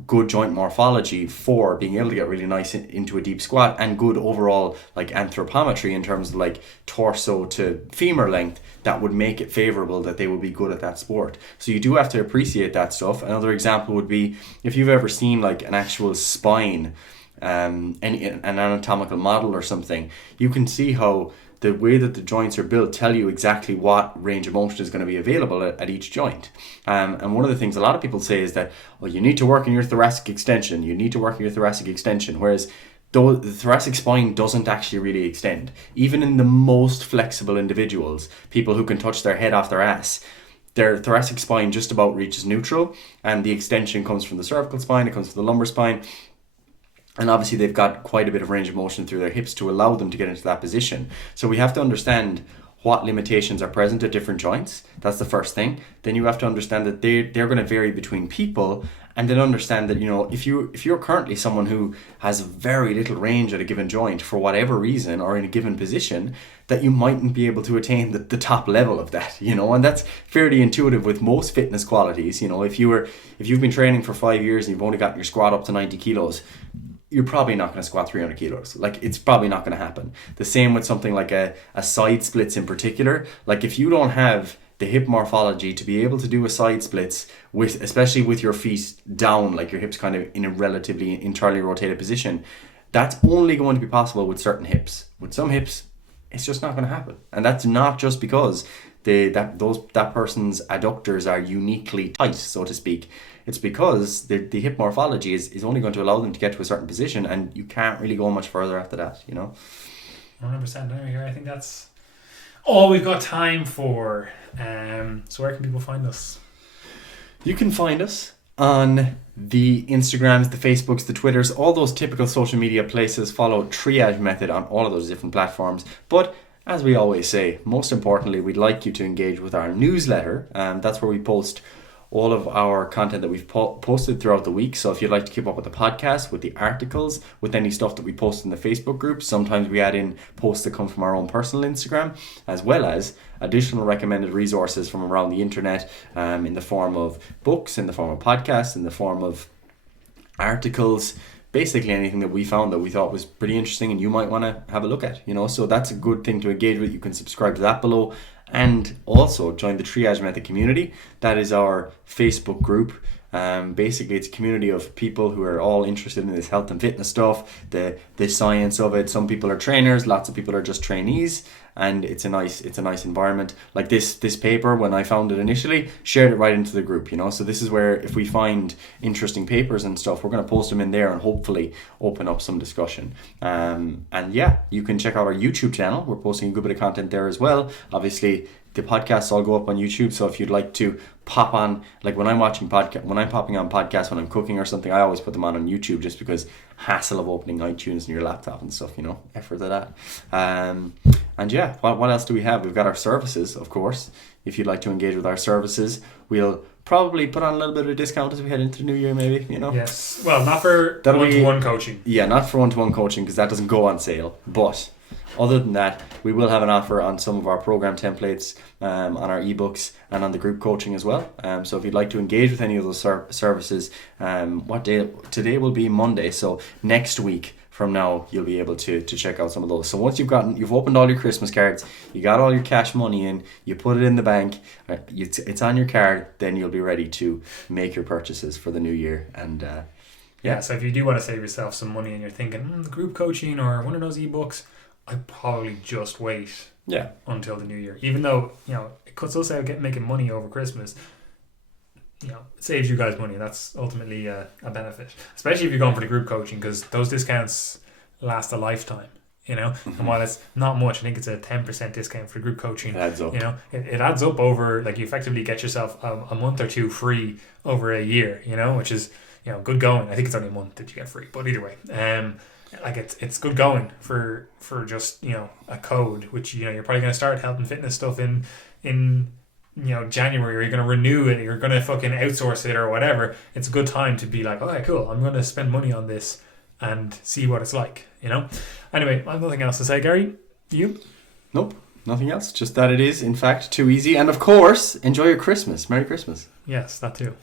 good joint morphology for being able to get really nice into a deep squat, and good overall like anthropometry in terms of like torso to femur length, that would make it favorable that they would be good at that sport. So you do have to appreciate that stuff. Another example would be if you've ever seen like an actual spine, an anatomical model or something, you can see how the way that the joints are built tell you exactly what range of motion is going to be available at each joint. And one of the things a lot of people say is that, well, you need to work in your thoracic extension, whereas though the thoracic spine doesn't actually really extend. Even in the most flexible individuals, people who can touch their head off their ass, their thoracic spine just about reaches neutral, and the extension comes from the cervical spine, it comes from the lumbar spine. And obviously they've got quite a bit of range of motion through their hips to allow them to get into that position. So we have to understand what limitations are present at different joints. That's the first thing. Then you have to understand that they're going to vary between people, and then understand that, you know, if you're currently someone who has very little range at a given joint for whatever reason or in a given position, that you mightn't be able to attain the top level of that, you know, and that's fairly intuitive with most fitness qualities. You know, if you've been training for 5 years and you've only gotten your squat up to 90 kilos, you're probably not going to squat 300 kilos. Like, it's probably not going to happen. The same with something like a side splits in particular. Like, if you don't have the hip morphology to be able to do a side splits with, especially with your feet down, like your hips kind of in a relatively internally rotated position, that's only going to be possible with certain hips. With some hips, it's just not going to happen. And that's not just because that person's adductors are uniquely tight, so to speak. It's because the hip morphology is only going to allow them to get to a certain position, and you can't really go much further after that, you know. 100% here. I think that's all we've got time for. So where can people find us? You can find us on the Instagrams, the Facebooks, the Twitters, all those typical social media places. Follow Triage Method on all of those different platforms. But as we always say, most importantly, we'd like you to engage with our newsletter. That's where we post all of our content that we've posted throughout the week. So if you'd like to keep up with the podcast, with the articles, with any stuff that we post in the Facebook group, sometimes we add in posts that come from our own personal Instagram, as well as additional recommended resources from around the internet, in the form of books, in the form of podcasts, in the form of articles, basically anything that we found that we thought was pretty interesting and you might want to have a look at, you know. So that's a good thing to engage with. You can subscribe to that below, and also join the Triage Method community. That is our Facebook group. Basically, it's a community of people who are all interested in this health and fitness stuff, the science of it. Some people are trainers, lots of people are just trainees, and it's a nice environment. Like this paper, when I found it initially, shared it right into the group, you know. So this is where, if we find interesting papers and stuff, we're going to post them in there and hopefully open up some discussion. And yeah, you can check out our YouTube channel. We're posting a good bit of content there as well. Obviously, the podcasts all go up on YouTube, so if you'd like to pop on, like when I'm popping on podcasts when I'm cooking or something, I always put them on YouTube, just because hassle of opening iTunes and your laptop and stuff, you know, effort of that. And yeah, what else do we have? We've got our services, of course. If you'd like to engage with our services, we'll probably put on a little bit of a discount as we head into the new year, maybe, you know. Yes, well, not for one-to-one coaching. Yeah, not for one-to-one coaching, because that doesn't go on sale, but other than that, we will have an offer on some of our program templates, on our ebooks, and on the group coaching as well. So if you'd like to engage with any of those services, what day? Today will be Monday, so next week from now you'll be able to check out some of those. So once you've opened all your Christmas cards, you got all your cash money in, you put it in the bank, it's on your card, then you'll be ready to make your purchases for the new year. And yeah, so if you do want to save yourself some money and you're thinking the group coaching or one of those ebooks, I'd probably just wait until the new year. Even though, you know, it cuts us out making money over Christmas, you know, it saves you guys money. That's ultimately a benefit, especially if you're going for the group coaching, because those discounts last a lifetime, you know. And while it's not much, I think it's a 10% discount for group coaching. It adds up. You know, it adds up over, like, you effectively get yourself a month or two free over a year, you know, which is, you know, good going. I think it's only a month that you get free, but either way, like it's good going for just, you know, a code, which, you know, you're probably going to start health and fitness stuff in you know, January, or you're going to renew it, or you're going to fucking outsource it or whatever. It's a good time to be like, okay, cool, I'm going to spend money on this and see what it's like, you know. Anyway, I have nothing else to say. Gary, you? Nope, nothing else, just that it is in fact too easy. And of course, enjoy your Christmas. Merry Christmas. Yes, that too.